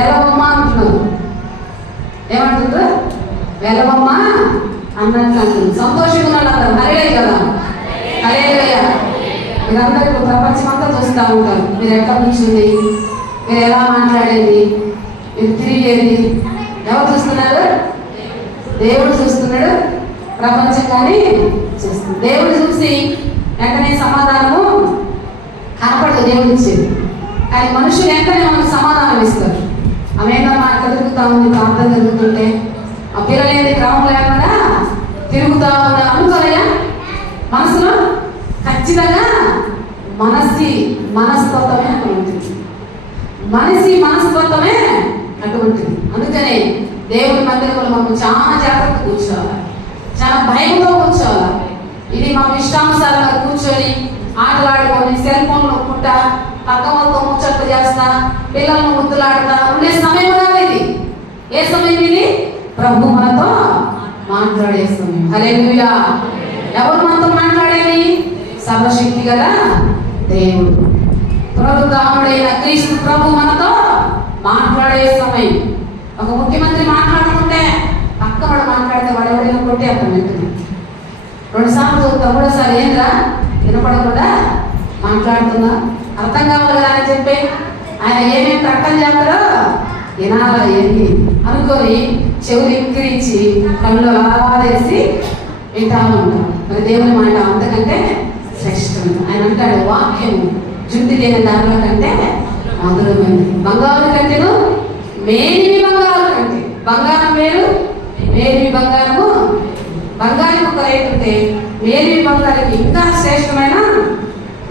ఎలవమ్మ అంటున్నారు. ఏమంటున్నారు? వెలవమ్మ అన్నట్టు అంటుంది. సంతోషంగా ఉన్నారు. హరే కదా, హల్లెలూయా. మీరందరూ ఇప్పుడు ప్రపంచం అంతా చూస్తూ ఉంటారు. మీరు ఎట్లా కూర్చుంది, మీరు ఎలా మాట్లాడేది, మీరు తిరిగేది ఎవరు చూస్తున్నారు? దేవుడు చూస్తున్నాడు. ప్రపంచం కానీ చూస్తుంది. దేవుడు చూసి వెంటనే సమాధానము కనపడదు దేవుడు ఇచ్చేది. కానీ మనుషులు వెంటనే మనకు సమాధానం ఇస్తారు. ఆమెమా అట్లా తిరుగుతూ ఉంది, ప్రార్థన జరుగుతుంటే ఆ పిల్లలేని క్రమం లేకుండా తిరుగుతూ ఉందా అనుకోలేదా? మనసులో ఖచ్చితంగా మనస్తత్వమే అటువంటిది. మనస్తత్వమే అటువంటిది. అందుకనే దేవుని మందిరంలో మనం చాలా జాగ్రత్తగా కూర్చోవాలి, చాలా భయంతో కూర్చోవాలి. ఇది మనం ఇష్టానుసారంగా కూర్చొని ఆటలాడుకొని సెల్ ఫోన్ నొక్కుంటా పక్క వాళ్ళతో ముచ్చట్లు చేస్తా పిల్లలను ముద్దులాడుతా ఉండే సమయం కాదు ఇది. ఏ సమయం ఇది? ప్రభు మనతో మాట్లాడే సమయం. హల్లెలూయా. ఎవరు మనతో మాట్లాడేది? సర్వశక్తి గల దేవుడు, ప్రభుదాముడైన క్రీస్తు ప్రభు మనతో మాట్లాడే సమయం. ఒక ముఖ్యమంత్రి మాట్లాడుతుంటే పక్క వాడు మాట్లాడితే వాడు ఎవరైనా కొట్టే అర్థం వింటుంది. 2 సార్లు చూస్తా, 3వ సారి ఏంద్రా వినపడకుండా మాట్లాడుతున్నా అర్థం కావాలి కదా అని చెప్పి ఆయన ఏమేమి ప్రకటన చేస్తారో వినాలా ఏంటి అనుకొని చెవులు ఎక్కిరించి కళ్ళు ఆదేసి వింటా ఉంటాం. మరి దేవుని మాట అంతకంటే శ్రేష్టం. ఆయన అంటాడు, వాక్యము జుట్టు లేని దారుల కంటే మధురమైనది, బంగారు కంటేను మేలిమి బంగారు కంటే. బంగారం వేరు, మేలిమి బంగారము. బంగారం ఒక రేటు ఉంటే మేలిమి బంగారానికి ఇంకా శ్రేష్టమైన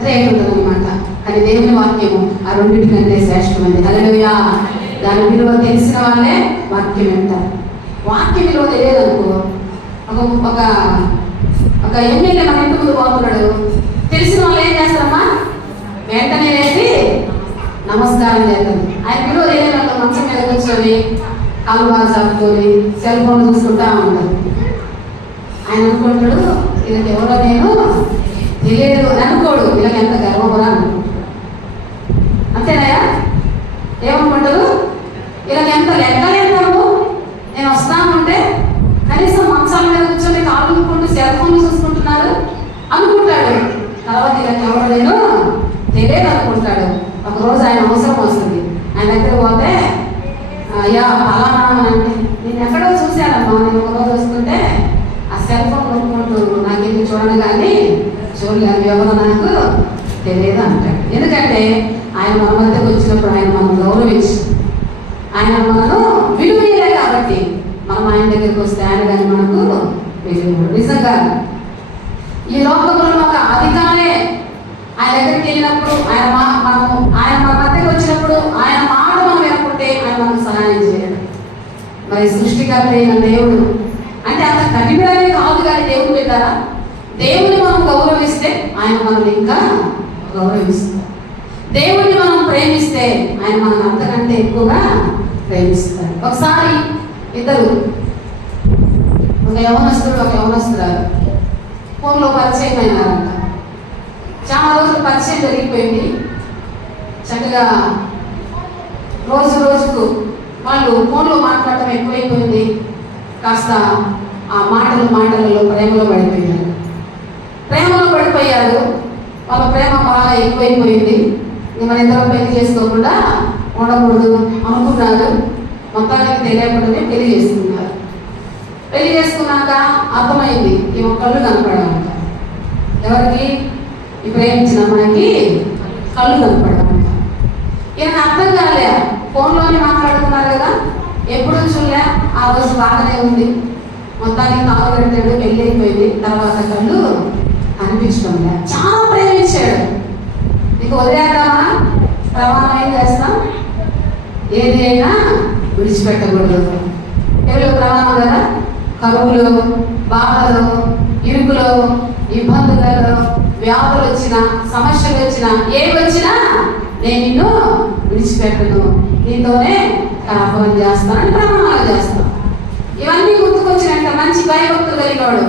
రేటు ఉంటుంది అనమాట. కానీ దేవుని వాక్యము ఆ రెండింటి కంటే శ్రేష్టమైనది. హల్లెలూయా. దాని విలువ తెలిసిన వాళ్ళే వాక్యం వింటారు. వాక్య విలువ తెలియదనుకో, ఒక ఎమ్మెల్యే మన ఇంటి ముందు పోతున్నాడు, తెలిసిన వాళ్ళు ఏం చేస్తారమ్మా? వెంటనే లేచి నమస్కారం చేస్తారు. ఆయన విలువ తెలియని వాళ్ళు మంచం మీద కూర్చొని కాలువాలు చాపుకొని సెల్ ఫోన్ చూసుకుంటా ఉంటారు. ఆయన అనుకుంటాడు, వీళ్ళకి ఎవరో నేను తెలియదు అని అనుకోడు, వీళ్ళకి ఎంత గర్వపరా అనుకుంటాడు. అంతేనాయా? ఏమనుకుంటారు? వీళ్ళకి ఎంత లెక్కలేము, నేను వస్తానంటే కనీసం మంచాల మీద కూర్చొని కాళ్ళు ఊపుకుంటూ సెల్ ఫోన్ చూసుకుంటున్నారు అనుకుంటాడు. తర్వాత వీళ్ళకి ఎవరో నేను తెలియదు అనుకుంటాడు. ఒకరోజు ఆయన అవసరం వస్తుంది, ఆయన దగ్గర పోతే అయ్యా ఫలానా అంటే, నేను ఎక్కడో చూశానమ్మా, నేను ఒకరోజు వస్తుంటే ఆ సెల్ ఫోన్ కొనుక్కుంటూ నాకేమి చూడను కానీ చూడలేదు, ఎవరో నాకు తెలియదు అంటాడు. ఎందుకంటే ఆయన మన మధ్యకు వచ్చినప్పుడు ఆయన మనం గౌరవించి ఆయన మనను విలువలే కాబట్టి మనం ఆయన దగ్గరికి వస్తే ఆయన కానీ మనకు విలువ. నిజంగా ఈ లోకంలో ఒక అధికారే ఆయన దగ్గరికి వెళ్ళినప్పుడు ఆయన మన మధ్యకి వచ్చినప్పుడు ఆయన మాట మనం వినకుంటే ఆయన మనకు సహాయం చేయడం. మరి సృష్టికర్త అయిన దేవుడు అంటే అంత కఠినమే కాదు కానీ దేవుడు పెట్టారా? దేవుని మనం గౌరవిస్తే ఆయన మనల్ని ఇంకా గౌరవిస్తారు. దేవుడిని మనం ప్రేమిస్తే ఆయన మనల్ని అంతకంటే ఎక్కువగా ప్రేమిస్తారు. ఒకసారి ఇద్దరు, ఒక యవనస్తుడు ఒక యవనస్తురాలు ఫోన్లో పరిచయం అయినారంట. చాలా రోజులు పరిచయం జరిగిపోయింది. చక్కగా రోజుకు వాళ్ళు ఫోన్లో మాట్లాడటం ఎక్కువైపోయింది. కాస్త ఆ మాటలలో ప్రేమలో పడిపోయారు. వాళ్ళ ప్రేమ బాగా ఎక్కువైపోయింది. మన ఇద్దరు పెళ్లి చేసుకోకుండా ఉండకూడదు అనుకున్నారు. మొత్తానికి తెలియకుండానే పెళ్లి చేసుకున్నారు. పెళ్లి చేసుకున్నాక అర్థమైంది, ఈ కళ్ళు కనపడాలంట. ఎవరికి? ఈ ప్రేమించిన అమ్మాయికి కళ్ళు కనపడాలంట. ఈయనకు అర్థం కాలే, ఫోన్లోనే మాట్లాడుతున్నారు కదా, ఎప్పుడు చూడలే. ఆ రోజు బాగానే ఉంది, మొత్తానికి కాలు కట్టాడు, పెళ్ళి అయిపోయింది. తర్వాత కళ్ళు అనిపించడం లే. చాలా ప్రేమించాడు. నీకు వదిలేద్దామా? ప్రమాణం ఏం చేస్తాం? ఏది అయినా విడిచిపెట్టకూడదు. ఎవరు ప్రమాణం కదా? కరువులు, బాధలు, ఇరుకులు, ఇబ్బందులలో, వ్యాధులు వచ్చినా, సమస్యలు వచ్చినా, ఏవి వచ్చినా నేను నిన్ను విడిచిపెట్టను, నీతోనే కాపురం చేస్తానని ప్రమాణాలు చేస్తాను. ఇవన్నీ గుర్తుకొచ్చినట్ట మంచి భయభక్తులు కలిగినవాడు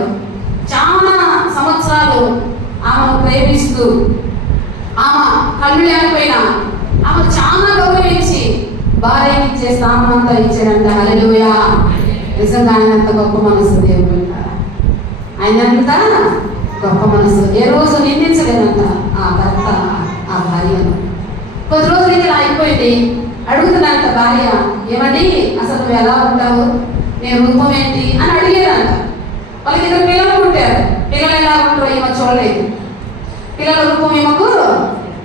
చాలా సంవత్సరాలు ఆమెను ప్రేమిస్తూ, ఆమె కళ్ళు లేకపోయినా ఆమె చాలా గౌరవించి భార్యకి ఇచ్చే స్థానం అంతా ఇచ్చాడంట. హల్లెలూయా. నిజంగా ఆయనంత గొప్ప మనసు దేవుడు. ఆయనంత గొప్ప మనసు. ఏ రోజు నిందించలేదంట ఆ భర్త ఆ భార్యను. కొద్ది రోజులు ఇలా అయిపోయింది. అడుగుతున్నాడంట భార్య, ఏమండి అసలు నువ్వు ఎలా ఉంటావు, నీ రూపం ఏంటి అని అడిగేదంట. వాళ్ళకి ఇద్దరు పిల్లలు పుట్టారు. పిల్లలు ఎలా ఉంటారో ఈమె చూడలేదు. పిల్లల రూపం ఈమెకు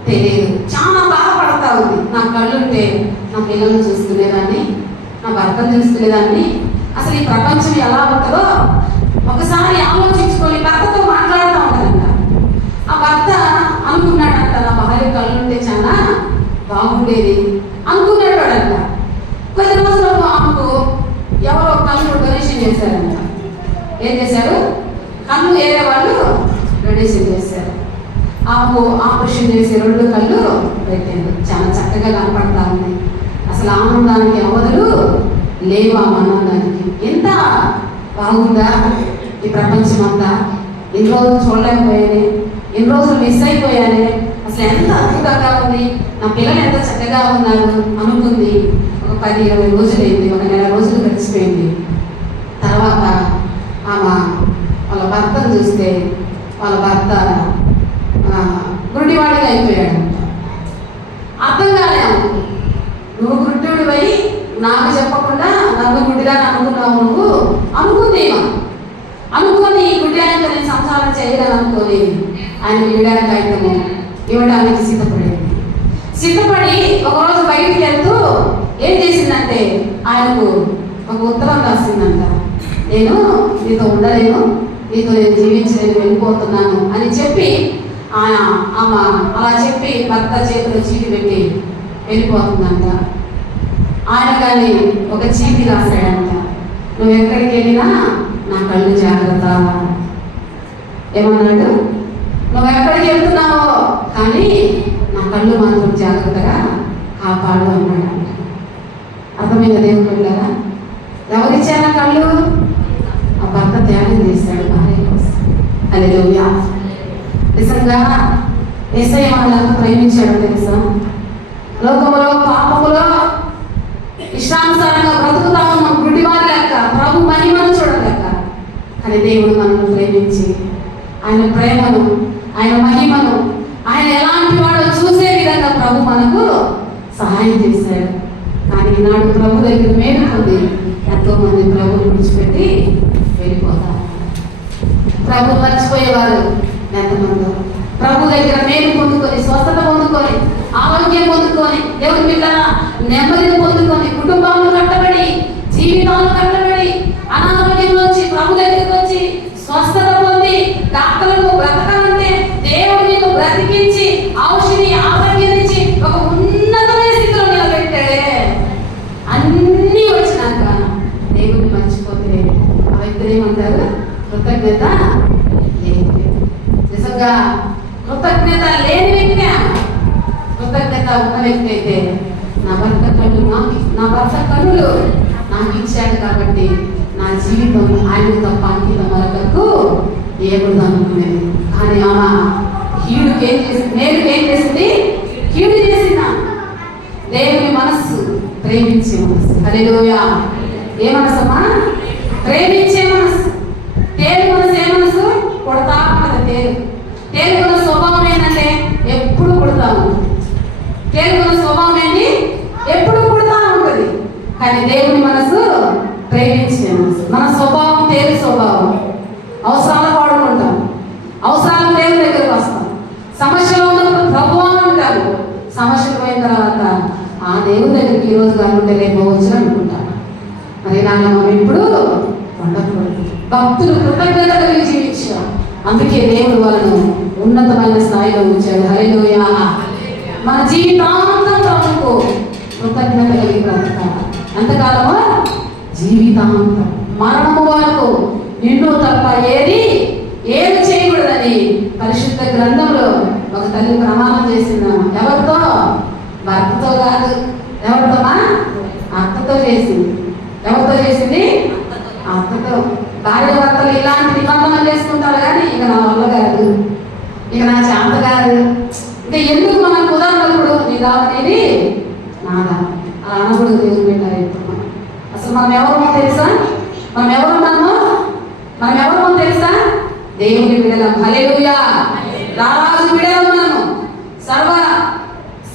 తెలియదు. చాలా బాధపడతా ఉంది. నా కళ్ళుంటే నా పిల్లల్ని చూసుకునేదాన్ని, నా భర్తను చూసుకునేదాన్ని, అసలు ఈ ప్రపంచం ఎలా ఉంటుందో ఒకసారి ఆలోచించుకొని భర్తతో మాట్లాడుతూ ఉంటాడంట. ఆ భర్త అనుకున్నాడంట, నా భార్య కళ్ళుంటే చాలా బాగుండేది అనుకున్నాడంట. కొద్ది రోజుల్లో ఆమెకు ఎవరో కళ్ళు డొనేషన్ చేశారంట. ఏం చేశారు? కళ్ళు వేరే వాళ్ళు డొనేషన్ చేశారు. ఆమెకు ఆపరేషన్ చేసి 2 కళ్ళు పెట్టారు. చాలా చక్కగా కనపడతా ఉంది. అసలు ఆనందానికి అవధులు లేవు. ఆ ఆనందానికి ఎంత బాగుందా ఈ ప్రపంచం అంతా. ఎన్ని రోజులు చూడలేకపోయానే, ఎన్ని రోజులు మిస్ అయిపోయానే, అసలు ఎంత అద్భుతంగా ఉంది, నా పిల్లలు ఎంత చక్కగా ఉన్నారు అనుకుంది. ఒక 10-20 రోజులు అయింది, ఒక నెల రోజులు గడిచిపోయింది. తర్వాత ఆమె వాళ్ళ భర్తను చూస్తే వాళ్ళ భర్త గుడ్డివాడిగా అయిపోయాడంట. అర్థం కాలేము. నువ్వు గుడ్డివాడు పోయి నాకు చెప్పకుండా నన్ను గుడ్డిగా అనుకున్నావు నువ్వు అనుకుంది. అనుకొని గుడ్డి ఆయనతో నేను సంసారం చేయలేను అనుకోని ఆయన ఇవ్వడానికి ఆయనము ఇవ్వడానికి సిద్ధపడి ఒకరోజు బయటికి వెళ్తూ ఏం చేసిందంటే ఆయనకు ఒక ఉత్తరం రాసిందంట. నేను నీతో ఉండలేను, నీతో నేను జీవించలేను, వెళ్ళిపోతున్నాను అని చెప్పి ఆమె అలా చెప్పి భర్త చేతిలో చీటి పెట్టి వెళ్ళిపోతుందంట. ఆయన కానీ ఒక చీటి రాశాడంట, నువ్వు ఎక్కడికి వెళ్ళినా నా కళ్ళు జాగ్రత్త. ఏమన్నాడు? నువ్వు ఎక్కడికి వెళ్తున్నావో కానీ నా కళ్ళు మాత్రం జాగ్రత్తగా కాపాడు అన్నాడంట. అర్థమైన దేవుడు వెళ్ళారా? ఎవరిచ్చారా కళ్ళు? ఆ భర్త త్యాగం చేశాడు భార్య కోసం. హల్లెలూయా. నిజంగా యేసయ్య మనల్ని ప్రేమించాడు తెలుసా? లోకములో పాపములో ఇష్టానుసారంగా బ్రతుకుతా ఉన్నాం, గుడ్డివారి లెక్క, ప్రభు మహిమను చూడలేక. కానీ దేవుడు మనల్ని ప్రేమించి ఆయన ప్రేమను, ఆయన మహిమను, ఆయన ఎలాంటి వాడో చూసే విధంగా ప్రభు మనకు సహాయం చేశాడు. కానీ ఈనాడు ప్రభు దగ్గర మేలుకుంది ఎంతో మంది ప్రభుని విడిచిపెట్టి వెళ్ళిపోతారు. ప్రభు మర్చిపోయేవారు ఎంతమందో. ప్రభు దగ్గర మేలు పొందుకొని, స్వస్థత పొందుకొని, ఆరోగ్యం పొందుకొని, దేవుడి పిల్లల నెమ్మదిని పొందుకొని, కుటుంబాలను కట్టబడి, జీవితాలను కట్టబడి, అనారోగ్యం వచ్చి ప్రభు దగ్గరికి వచ్చి స్వస్థత పొంది డాక్టర్లకు బ్రతకాలంటే దేవుడు మీకు బ్రతికించి ఔషధి ఆరోగ్యం ఇచ్చి ఒక ఉన్నతమైన స్థితిలో నిలబెట్టాడే. అన్నీ వచ్చినాక దేవుడిని మర్చిపోతే ఆ వ్యక్తులు ఏమంటారు? కృతజ్ఞత లేదు. నిజంగా కృతజ్ఞత లేని వ్యక్తి, కృతజ్ఞత ఉన్న వ్యక్తి అయితే నా భర్త కన్నులు నాకు ఇచ్చాడు కాబట్టి నా జీవితం ఆయన తప్ప అంకితం వరకు దేవుడు అనుకునేది. కానీ ఆమె కీడుకి ఏం చేసింది? నేరుగా ఏం చేసింది? కీడు చేసిందా? దేవుని మనస్సు ప్రేమించే మనస్సు. హల్లెలూయా. ఏ మనసమ్మా? ప్రేమించే మనస్సు. తేలు మనసు ఏ మనసు? కొడతా ఉన్నది. తేలుకున్న స్వభావం ఏంటంటే ఎప్పుడు కొడతాము. తేలుకున్న స్వభావం ఏంటి? ఎప్పుడు కొడతా ఉంటుంది. కానీ దేవుని మనసు ప్రేమించే మనసు. మన స్వభావం తేలి స్వభావం. అవసరాలు వాడుకుంటాం, అవసరాలు దేవుని దగ్గరకు వస్తాం. సమస్యలో ఉన్నప్పుడు ప్రభువా ఉంటారు. సమస్యలు పోయిన తర్వాత ఆ దేవుని దగ్గరికి ఈ రోజు కాకుంటే రేపు వచ్చు అనుకుంటాను. మరి నాన్న మనం ఇప్పుడు ఉండకూడదు. భక్తులు కృతజ్ఞత కలిగి జీవించారు. అందుకే దేవుడు వాళ్ళను ఉన్నతమైన స్థాయిలో ఉంచాడు. హల్లెలూయా. మన జీవితాంతం ప్రభువుకు కృతజ్ఞత కలిగి బ్రతకాలి. ఎంతకాలమో? జీవితాంతం, మరణము వరకు నిన్ను తప్ప ఏది చేయకూడదని పరిశుద్ధ గ్రంథంలో ఒక తల్లి ప్రమాణం చేసిందమ్మా. ఎవరితో? భర్తతో కాదు. ఎవరితోమా? అత్తతో చేసింది. ఎవరితో చేసింది? అత్తతో. భార్య భర్తలు ఇలాంటి నిబంధనలు చేసుకుంటారు కానీ ఇక నా వల్ల కాదు, ఇక నా చేత కాదు, ఇంకా ఎందుకు మనం కుదరనప్పుడు నీ దావనేది నాదా అలా అనకూడదు. మనం ఎవరో తెలుసా? మనం ఎవరో తెలుసా? దేవుని బిడ్డలం. హల్లెలూయా. రారాజు బిడ్డలం మనము. సర్వ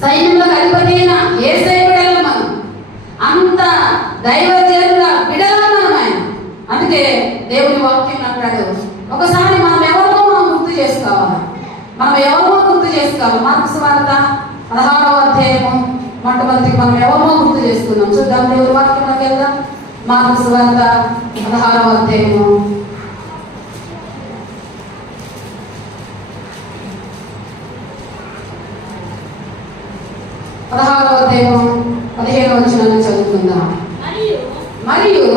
సైన్యంలో అధిపతి అయిన యేసయ్య బిడ్డలం మనం. అంత దైవజనుల బిడ్డలం మనం ఆయన. అందుకే దేవుని వాక్యం అంటాడు, ఒకసారి మనం ఎవరినో గుర్తు చేసుకోవాలి. మార్కు సువార్త 16వ అధ్యాయము మొట్టమొదటి మనం ఎవరినో గుర్తు చేసుకున్నాం. చూద్దాం, దేవుని వాక్యంలోకి వెళ్దాం. మార్కు సువార్త 16వ అధ్యాయము 15వ వచనాన్ని చదువుకుందాం. మరియు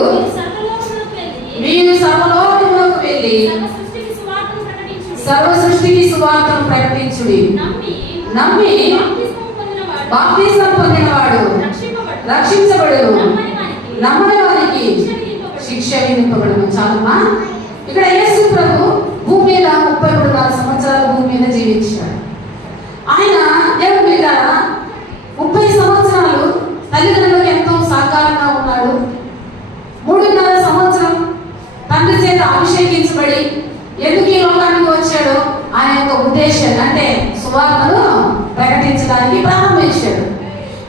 మీరు సర్వలోకములకు వెళ్ళి సర్వ సృష్టికి సువార్తను ప్రకటించుడి. నమ్మి బాప్తిసం పొందినవాడు రక్షించబడును, నమ్మని వారికి శిక్ష విధింపబడును. చాలమ్మా. ఇక్కడ యేసు ప్రభు భూమి మీద 33 సంవత్సరాలు భూమి మీద జీవించాడు. ఆయన దేవుని మీద 30 సంవత్సరాలు తల్లిదండ్రులకు ఎంతో సహకారంగా ఉన్నాడు. 3.5 సంవత్సరం తండ్రి చేత అభిషేకించబడి ఎందుకు ఈ లోకానికి వచ్చాడో ఆయన యొక్క ఉద్దేశం అంటే సువార్తను ప్రకటించడానికి ప్రారంభించాడు.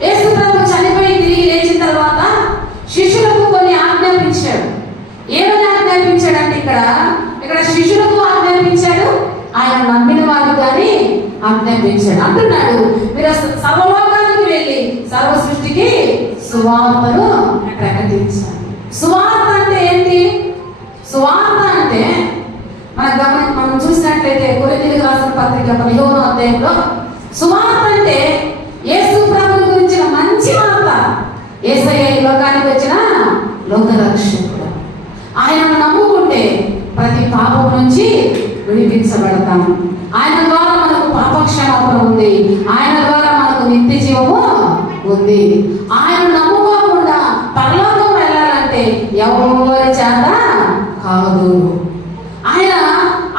యేసు ప్రభు చనిపోయి తిరిగి లేచిన తర్వాత శిష్యులకు కొన్ని ఆజ్ఞాపించాడు. ఏమని ఆజ్ఞాపించాడంటే ఇక్కడ శిష్యులకు ఆజ్ఞాపించాడు, ఆయన నమ్మిన వారికి కానీ ఆజ్ఞాపించాడు. అంటున్నాడు, మీరు సర్వలోకానికి వెళ్ళి సర్వ సృష్టికి సువార్తను ప్రకటించాలి. సువార్త అంటే ఏంటి? సువార్త అంటే మనం చూసినట్లయితే కొరింథీయులకు రాసిన పత్రిక 15వ అధ్యాయంలో సువార్త అంటే యేసు ప్రభువు గురించిన మంచి వార్త. యేసయ్య ఈ లోకానికి వచ్చిన లోకరక్షకుడు. ఆయనను నమ్ముకుంటే ప్రతి పాపం నుంచి విడిపించబడతాము. ఆయన ద్వారా మనకు పాపక్షమాపణ ఉంది. ఆయన ద్వారా మనకు నిత్య జీవము ఉంది. ఆయన నమ్ముకోకుండా పరలోకం వెళ్ళాలంటే ఎవరి చేత కాదు.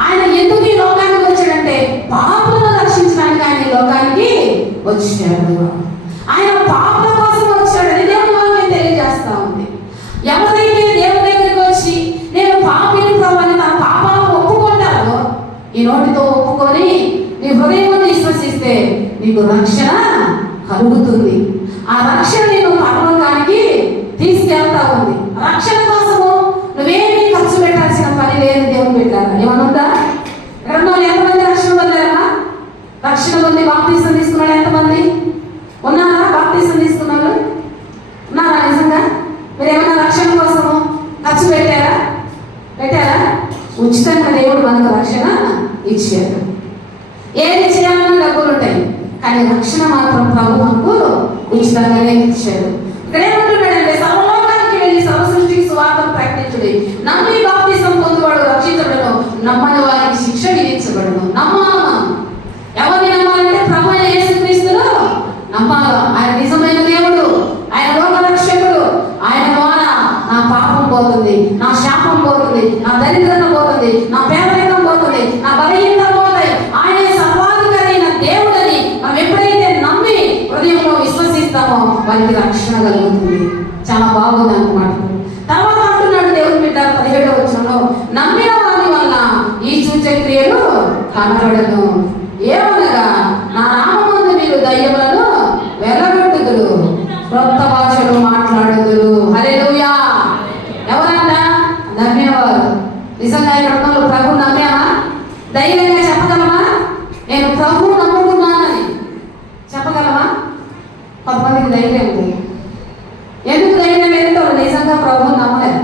ఆయన ఎందుకు ఈ లోకానికి వచ్చాడంటే పాపలను రక్షించడానికి ఆయన ఈ లోకానికి వచ్చాడు. ఆయన పాపల కోసం వచ్చాడని దేవుని వాక్యం తెలియజేస్తా ఉంది. ఎవరైతే దేవుని దగ్గరికి వచ్చి నేను పాపిని ప్రభు అని తన పాపాలను ఒప్పుకుంటారో, ఈ నోటితో ఒప్పుకొని నీ హృదయంలో విశ్వసిస్తే నీకు రక్షణ కలుగుతుంది. ఆ రక్షణ నేను పరలోకానికి తీసుకెళ్తా ఉంది. రక్షణ కోసము నువ్వేమీ ఖర్చు పెట్టాల్సిన పని లేదు. దేవుని పెట్టాలి ఏమనుందా? ఎంతమంది రక్షణ పొందారమ్మా? రక్షణ పొంది బాప్తిసం తీసుకున్నాడు ఎంతమంది ఉన్నారా? బాప్తిసం తీసుకున్నారు ఉన్నారా? నిజంగా మీరు ఏమన్నా రక్షణ కోసము ఖర్చు పెట్టారా? ఉచితంగా దేవుడు మనకు రక్షణ ఇచ్చాడు. ఏది చేయాలన్నా డబ్బులు ఉంటాయి, కానీ రక్షణ మాత్రం ప్రభు మనకు ఉచితంగానే ఇచ్చాడు. ఇక్కడ ఏమంటున్నాడంటే సర్వలోకానికి వెళ్ళి సర్వ సృష్టికి సువార్తను ప్రకటించుడి. నమ్మి బాప్తిసం పొందువాడు రక్షించబడును, నమ్మని వారికి శిక్ష విధించబడును. నమ్మాలి మనం. ఎవరిని నమ్మాలంటే ప్రభు అయిన యేసుక్రీస్తును నమ్మాలి. ఆయన నిజమైన దేవుడు, ఆయన లోకరక్షకుడు. ఆయన ద్వారా నా పాపం పోతుంది, నా శాపం పోతుంది, నా దరిద్రత పోతుంది, నా పేదరికం పోతుంది, నా బలహీనత పోతాయి. ఆయన సర్వాధికారి అయిన దేవుడని మనం ఎప్పుడైతే నమ్మి హృదయంలో విశ్వసిస్తామో వారికి రక్షణ కలుగుతుంది. చాలా బాగుంది అన్నమాట. తర్వాత అంటున్నాడు దేవుని బిడ్డ 17వ వచనంలో, నమ్మిన వారి వల్ల ఈ సూచక్రియలు కనబడను. ఏమనగా నా నామమందు మీరు దయ్యములను వెళ్ళగొట్టుదురు, క్రొత్త భాషలు మాట్లాడుదురు. హల్లెలూయా. ఎవరంట? నమ్మేవారు. నిజంగా ఇక్కడ ప్రభు నమ్మామా? ధైర్యంగా చెప్పగలమా? నేను ప్రభు నమ్ముకున్నానని చెప్పగలమా? కొంతమందికి ధైర్యం ఉంది. ఎందుకు ధైర్యం లేదంటే వాళ్ళు నిజంగా ప్రభువు నమ్మలేదు.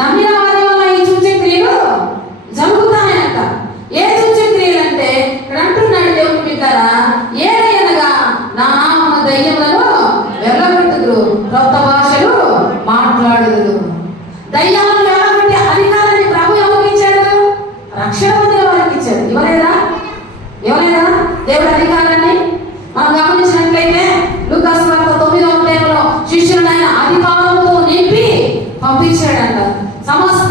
నమ్మిన వారి వల్ల ఈ సూచక్రియలు జరుగుతాయంట. ఏ సూచక్రియలు అంటే ఇక్కడ అంటున్నాడు దేవుని బిడ్డలారా, ఏదైనగా నా నామమున దయ్యములను వెళ్ళగొట్టుదురు, క్రొత్త భాషలు మాట్లాడుదురు. దయ్యాలను వెళ్ళగొట్టే అధికారాన్ని ప్రభు ఎవరికి ఇచ్చాడు? రక్షణ పొందిన వారికి ఇచ్చాడు. ఇవ్వలేదా దేవుడి అధికారాన్ని? మనం గమనించినట్లయితే లూకాసు వార్త 9వ అధ్యాయంలో శిష్యులను ఆయన అధికారంతో నింపి పంపించాడంట. సమస్త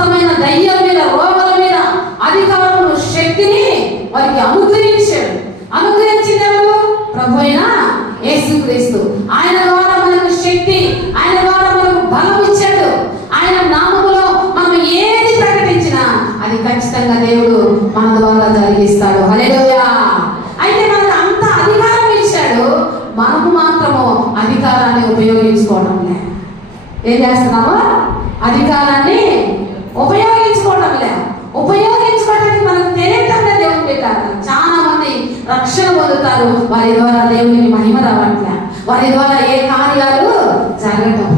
ఏం చేస్తున్నాము? అధికారాన్ని ఉపయోగించుకోవడం లేదు. ఉపయోగించుకోవడానికి మనకు తెలియటం లేదు. దేవుని పెట్టారు చాలా మంది రక్షణ పొందుతారు, వారి ద్వారా దేవునికి మహిమ రావట్లే, వారి ద్వారా ఏ కార్యాలు జరగటం.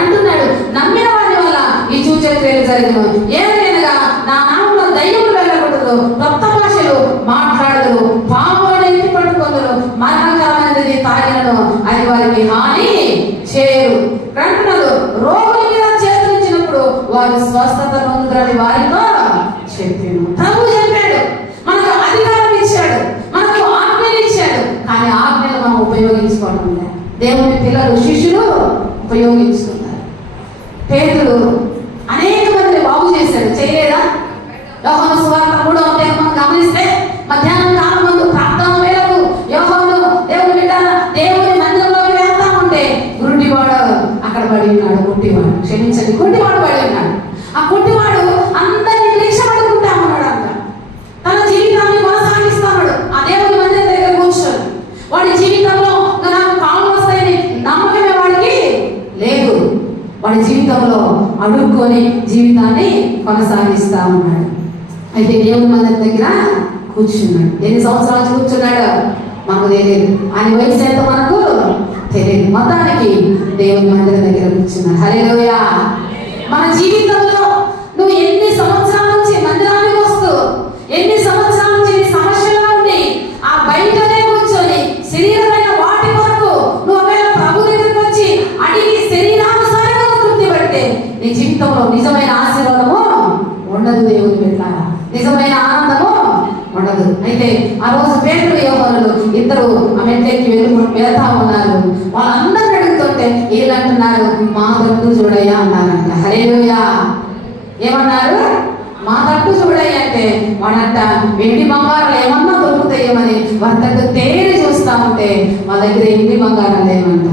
అంటున్నాడు, నమ్మిన వారి వల్ల ఈ సూచక్రియలు జరిగిన ఏదైనా నా నామంలో దయ్యములు వెళ్ళకూడదు, కొత్త భాషలు మాట్లాడదు, పాములను ఎత్తి పట్టుకొందరు, మరణకరమైనది తాగినను అది వారికి హాని చేయరు. అంటున్నాడు, రోగుల మీద చేతులిచ్చినప్పుడు వారు స్వస్థత పొందుతారని వారితో చెప్పాను. ప్రభు చెప్పాడు, మనకు అధికారం ఇచ్చాడు, మనకు ఆజ్ఞలు ఇచ్చాడు, కానీ ఆజ్ఞలు మనం ఉపయోగించుకోవడం లేదు. దేవుని పిల్లలు శిష్యులు ఉపయోగించుకున్నారు. పేతురు అనేక మందిని బాగు చేశాడు, చేయలేదా? యోహాను సువార్త 3వ అధ్యాయం మనం గమనిస్తే మధ్యాహ్నం కాలం ముందు ప్రార్థన వేళకు యోహాను దేవుని మందిరంలోకి వెళ్తా ఉంటే గుడ్డివాడు అక్కడ పడి ఉన్నాడు. గుడ్డివాడు పడి ఉన్నాడు. ఆ గుడ్డివాడు అందరినీ భిక్ష పడుకుంటా ఉన్నాడు. అంట తన జీవితాన్ని కొనసాగిస్తున్నాడు ఆ దేవుని మందిరం దగ్గర కూర్చొని. వాడి జీవితంలో నాకు కాళ్ళు వస్తాయని నమ్మకమే వాడికి లేదు. వాడి జీవితంలో అడుక్కొని జీవితాన్ని కొనసాగిస్తా ఉన్నాడు. అయితే దేవుని మందిరం దగ్గర కూర్చున్నాడు. ఎన్ని సంవత్సరాలు కూర్చున్నాడు మనకు తెలియదు, ఆయన వయసు ఎంత మనకు తెలియదు. మొత్తానికి దేవుని మందిరం దగ్గర కూర్చున్నాడు. హల్లెలూయా. మన జీవితంలో నువ్వు ఎన్ని సంవత్సరాల నుంచి మందిరానికి వస్తూ, ఎన్ని సంవత్సరాల నుంచి సమస్యలో ఉండి ఆ బయటనే కూర్చొని శరీరమైన వాటి కొరకు నువ్వు ఒకవేళ ప్రభు దగ్గరికి వచ్చి అడిగి శరీరానుసారంగా తృప్తి పడితే నీ జీవితంలో నిజమైన ఆశీర్వాదము ఉండదు. దేవుని పెట్టారా, నిజమైన ఆనందము ఉండదు. అయితే ఆ రోజు పేతురు యోహానులు ఇద్దరు ఆ మెట్లెక్కి వెళ్తా ఉన్నారు. వాళ్ళందరిని అడుగుతుంటే వీళ్ళు అంటున్నారు, మా తట్టు చూడయ్యా అన్నారంట. హల్లెలూయా. ఏమన్నారు? మా తట్టు చూడయ్యా అంటే వాడంట వెండి బంగారాలు ఏమన్నా దొరుకుతాయేమని వారి తట్టు తేరి చూస్తా ఉంటే వాళ్ళ దగ్గర వెండి బంగారాలు ఏమంట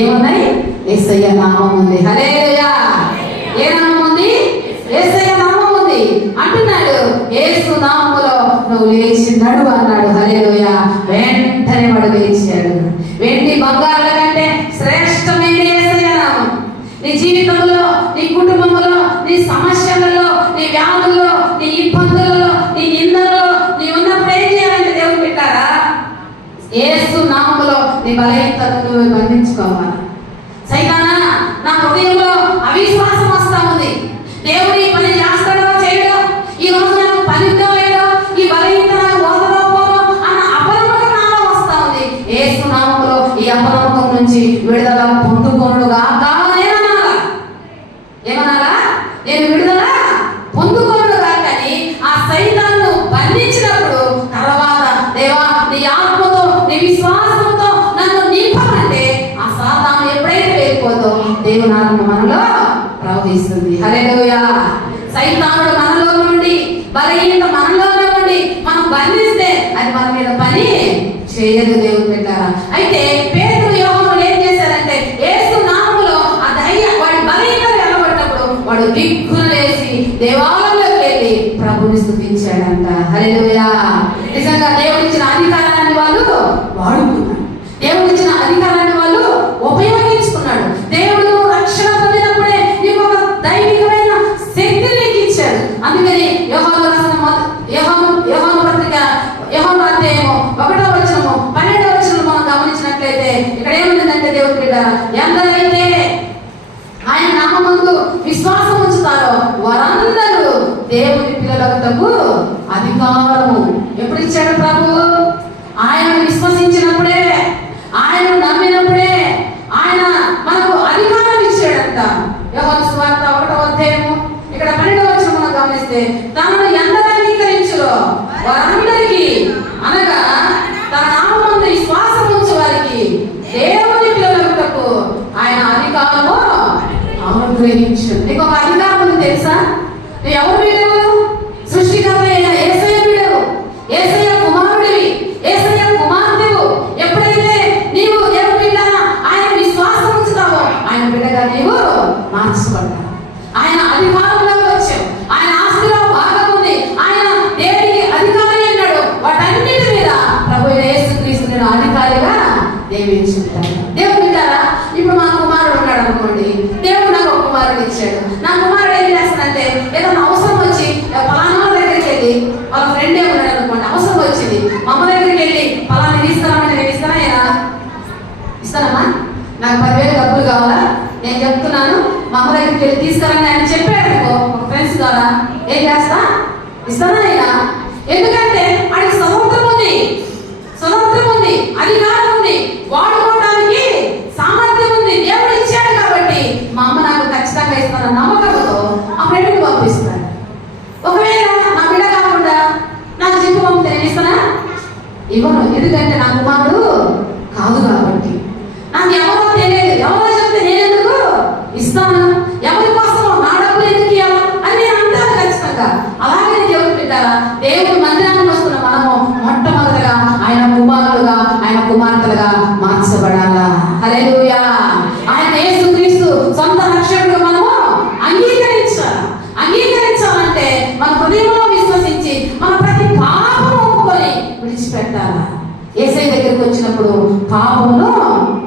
ఏమన్నాయి? యేసయ్య నామం ఉంది. హల్లెలూయా. ఏ నామం ఉంది? యేసయ్య నామం ఉంది. అంటున్నాడు, యేసు నామములో నువ్వు లేచి నడువు అన్నాడు. హల్లెలూయా. వెంటనే వాడు లేచాడు. వెండి బంగారాల కంటే శ్రేష్టమైన యేసయ్య నామం నీ జీవితంలో, నీ కుటుంబంలో, నీ సమస్యలలో, నీ వ్యాధుల్లో, నీ ఇబ్బందులలో, నీ నిందలలో నీ ఉన్నప్పుడు ఏం చేయాలంటే దేవుడు పెట్టారా? యేసు నామములో నీ బలహీనతను నువ్వు బంధించుకోవాలి. సైతానా, నా హృదయంలో అవిశ్వాసం వస్తా ఉంది, దేవుడు ఈ పని చేస్తాడో చేయడో, ఈ రోజు నాకు పనితో లేదో, ఈ బలహీనత నాకు పోతుందో పోదో అన్న అపనమ్మకం నాలో వస్తా ఉంది. యేసు నామములో ఈ అపనమ్మకం నుంచి విడుదల పొందుకోనుగా ఏమనాలా? నేను విడుదల పొందుకోనుగా. కానీ ఆ సైతాన్ని బంధించినప్పుడు తర్వాత దేవా నీ ఆత్మతో, నీ విశ్వాసంతో నన్ను నింపమంటే ఆ సాతాను ఎప్పుడైతే వెళ్ళిపోతో దేవుని ఆత్మ మనలో ప్రవహిస్తుంది. హల్లెలూయా. సైతానుడు మనలో నుండి, బలహీనత మనలోనే ఉండి మనం బంధిస్తే అది మన మీద పని చేయదు. దేవుని పెట్టారా? అయితే పేతురు యోహానులు ఏం చేశారంటే యేసు నామములో ఆ వాడి బలహీనత వెళ్ళబడ్డప్పుడు వాడు దిక్కున లేచి దేవాలయంలోకి వెళ్ళి ప్రభుని స్తుతించాడంట. హల్లెలూయా. నిజంగా దేవుడిచ్చిన అధికారాన్ని వాళ్ళు వాడుకున్నారు. దేవుడిచ్చిన అధికారాన్ని వాళ్ళు ఉపయోగించుకున్నాడు. దేవుడు రక్షణ పొందినప్పుడే నీకు ఒక దైవికమైన శక్తిని నీకు ఇచ్చాడు. అందుకని యోహాను రాసిన యోహాను పత్రిక 1వ అధ్యాయము 1వ వచనము 12వ వచనము మనం గమనించినట్లయితే ఇక్కడ ఏముందంటే దేవుడి బిడ్డ ఎందరైతే ఆయన నామమందు విశ్వాసం ఉంచుతారో వారందరూ దేవుని పిల్లలకు అధికారము ఎప్పుడు ఇచ్చాడు ప్రభు? ఆయన విశ్వసించినప్పుడే, ఆయన నమ్మినప్పుడే ఆయన మనకు అధికారం ఇచ్చాడంట. యోహాను సువార్త 1వ అధ్యాయము ఇక్కడ 12వ వచనం మనం గమనిస్తే తనను ఎందరు అంగీకరించురో వారందరికీ, అనగా తన నామమందు విశ్వాసం ఉంచే వారికి దేవుని పిల్లలకు ఆయన అధికారము అనుగ్రహించాడు. నీకు ఒక అధికారం ఉంది తెలుసా? నువ్వు ఎవరు వీడవు? సృష్టికర్త అయిన యేసయ్య వీడవు, యేసయ్య కుమారుడివి, యేసయ్య కుమార్తెవు. ఎప్పుడైతే నీవు దేవుని బిడ్డ ఆయన విశ్వాసం ఉంచుతావో ఆయన బిడ్డగా నీవు మార్చుకుంటావు. ఆయన అధికారంలోకి వచ్చావు. ఆయన ఆస్తిలో భాగం ఉంది. ఆయన దేవునికి అధికారి అన్నాడు. వాటన్నిటి మీద ప్రభు యేసుక్రీస్తు నేను అధికారిగా నియమించుకుంటాను. దేవుడు బిడ్డారా, ఇప్పుడు మా కుమారుడు ఉన్నాడు అనుకోండి, దేవుడు నాకు నాకు 10,000 డబ్బులు కావాలా, నేను చెప్తున్నాను మా అమ్మ దగ్గరికి వెళ్ళి తీసుకురండి ఆయన చెప్పాడు అనుకో, ఒక ఫ్రెండ్స్ ద్వారా ఏం చేస్తా, ఇస్తానా అయినా. ఎందుకంటే ఆడికి స్వతంత్రం ఉంది, అధికారం ఉంది, వాడుకోవడానికి సామర్థ్యం ఉంది, దేవుడు ఇచ్చాడు. కాబట్టి మా అమ్మ నాకు ఖచ్చితంగా ఇస్తానన్న నమ్మకంతో ఆ ఫ్రెండ్కి పంపిస్తాడు. ఒకవేళ నా బిడ్డ కాకుండా నాకు చెప్పు పంపితే నేను ఇస్తానా? ఇవ్వను. ఎందుకంటే నా కుమారుడు కాదు కాబట్టి. నాకు ఎవరో తెలియదు, ఎవరో చెప్తే నేను ఎందుకు ఇస్తాను, ఎవరి కోసమో నా డబ్బులు ఎందుకు ఇవ్వాలి అని నేను అంటాను ఖచ్చితంగా. అలాగే దేవుడు పెట్టారా, దేవుడు మందిరానికి వస్తున్న మనము మొట్టమొదటిగా ఆయన కుమారులుగా, ఆయన కుమార్తెలుగా మార్చబడాలా. హల్లెలూయా. ఆయన యేసుక్రీస్తు సొంత రక్షకుడు మనము అంగీకరించాలంటే మన హృదయంలో విశ్వసించి మన ప్రతి పాపము ఒప్పుకొని విడిచిపెట్టాలా. యేసయ్య దగ్గరికి వచ్చినప్పుడు పాపమును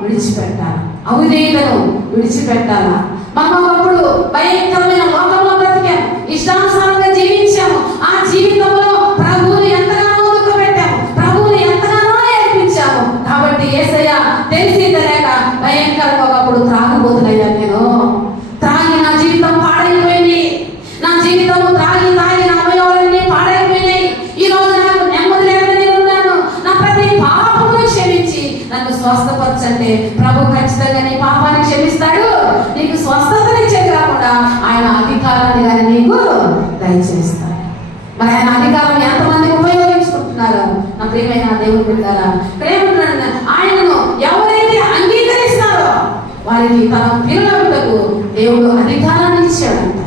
విడిచిపెట్టాలి, అవిధేయతను విడిచిపెట్టాలా. మనం ఒకప్పుడు భయంకరమైన లోకంలో బ్రతికాము, ఇష్టానుసారంగా జీవించాము. ఆ జీవితంలో ప్రభువుని ఎంతగానో దుఃఖపెట్టాము, ప్రభువుని ఎంతగానో ఏడ్పించాము. కాబట్టి యేసయ్య తెలిసి తెలియక భయంకరంగా ఒకప్పుడు త్రాగిపోతున్నాయ్యా, నేను త్రాగి నా జీవితం పాడైపోయింది, నా జీవితం త్రాగి నా అవయవాలన్నీ పాడైపోయినాయి. ఈ రోజు నాకు నెమ్మది లేదని ఉన్నాను, నా ప్రతి పాపమును క్షమించి నన్ను స్వస్థపరచంటే ప్రభు ఖచ్చితంగా నీ పాపాన్ని క్షమిస్తాడు, నీకు స్వస్థతనిచ్చే కాకుండా ఆయన అధికారాన్ని కానీ నీకు దయచేస్తాడు. మరి ఆయన అధికారాన్ని ఎంతమంది ఉపయోగించుకుంటున్నారు? నా ప్రియమైన దేవుడు బిడ్డలారా, ప్రేమను ఆయనను ఎవరైతే అంగీకరిస్తారో వారికి తన పిల్లలకు దేవుడు అధికారాన్ని ఇచ్చాడంట.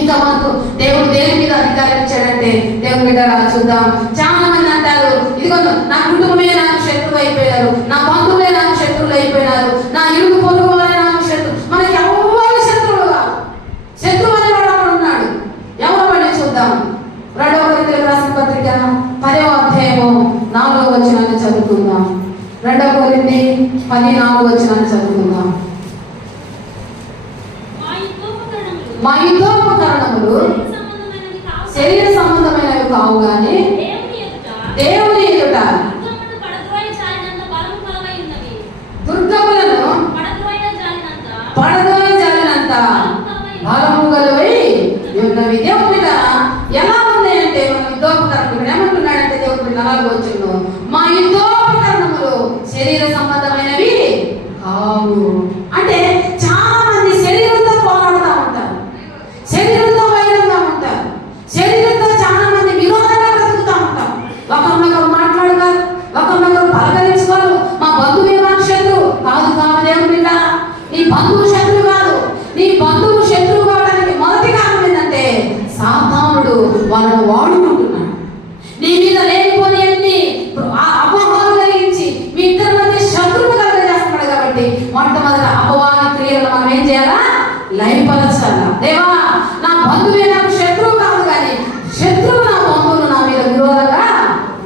ఇంకా మనకు దేవుడు దేని మీద అధికారం ఇచ్చాడంటే, దేవుని బిడ్డరా చూద్దాం. చాలా మంది అంటారు, ఇదిగో నా కుటుంబమే నాకు శత్రువు అయిపోయారు, నా బంధువులే నాకు శత్రువులు అయిపోయినారు, నా ఇరుగు పొరుగు వాళ్ళే నాకు శత్రువు. మనకి ఎవరు శత్రువులుగా, శత్రువు అని వాడు అక్కడ ఉన్నాడు. ఎవరు వాడిని చూద్దాం. 2వ కొరింథీయులకు రాసిన పత్రిక 10వ అధ్యాయము 4వ వచనాన్ని చదువుకుందాం. 2వ కొరింథీ 10:4 చదువుకుందాం. మా యుద్ధోపకరణములు శరీర సంబంధమైనవి కావు గాని దేవుని ఎదుట దుర్గములను పడద్రోయ జాలినంత బలము గలవై ఉన్నవి. దేవుని ఎలా ఉంది అంటే, మన యుద్ధోపకరణం ఏమంటున్నాడంటే, దేవుడు 4వ వచనంలో మా యుద్ధోపకరణములు శరీర సంబంధమైనవి కావు అంటే, చాలా మంది శరీరంతో పోరాడుతూ ఉంటారు, శరీరంతో వైరంగా ఉంటారు, శరీరంతో చాలా మంది విరోధంగా బ్రతుకుతూ ఉంటారు. ఒకరినొకరు మాట్లాడతారు, ఒకరినొకరు పలకరించుకోరు. మా బంధువే నాకు శత్రువు కాదు. దేవుని బిడ్డ, నీ బంధువు శత్రువు కాదు. నీ బంధువు శత్రువు కావడానికి మొదటి కారణం ఏంటంటే, సాతానుడు వాళ్ళను వాడుకుంటున్నాడు. నీ మీద లేనిపోని అన్ని అపోహలు కలిగించి మీ ఇద్దరి మధ్య శత్రువు కలుగజేస్తున్నాడు. కాబట్టి మొట్టమొదటి అపవాద క్రియలను మనం ఏం చేయాలా? లయపరచాలా. దేవా, నా బంధువే నాకు శత్రువు కాదు, కానీ శత్రువు నా బంధువులు నా మీద విరోధంగా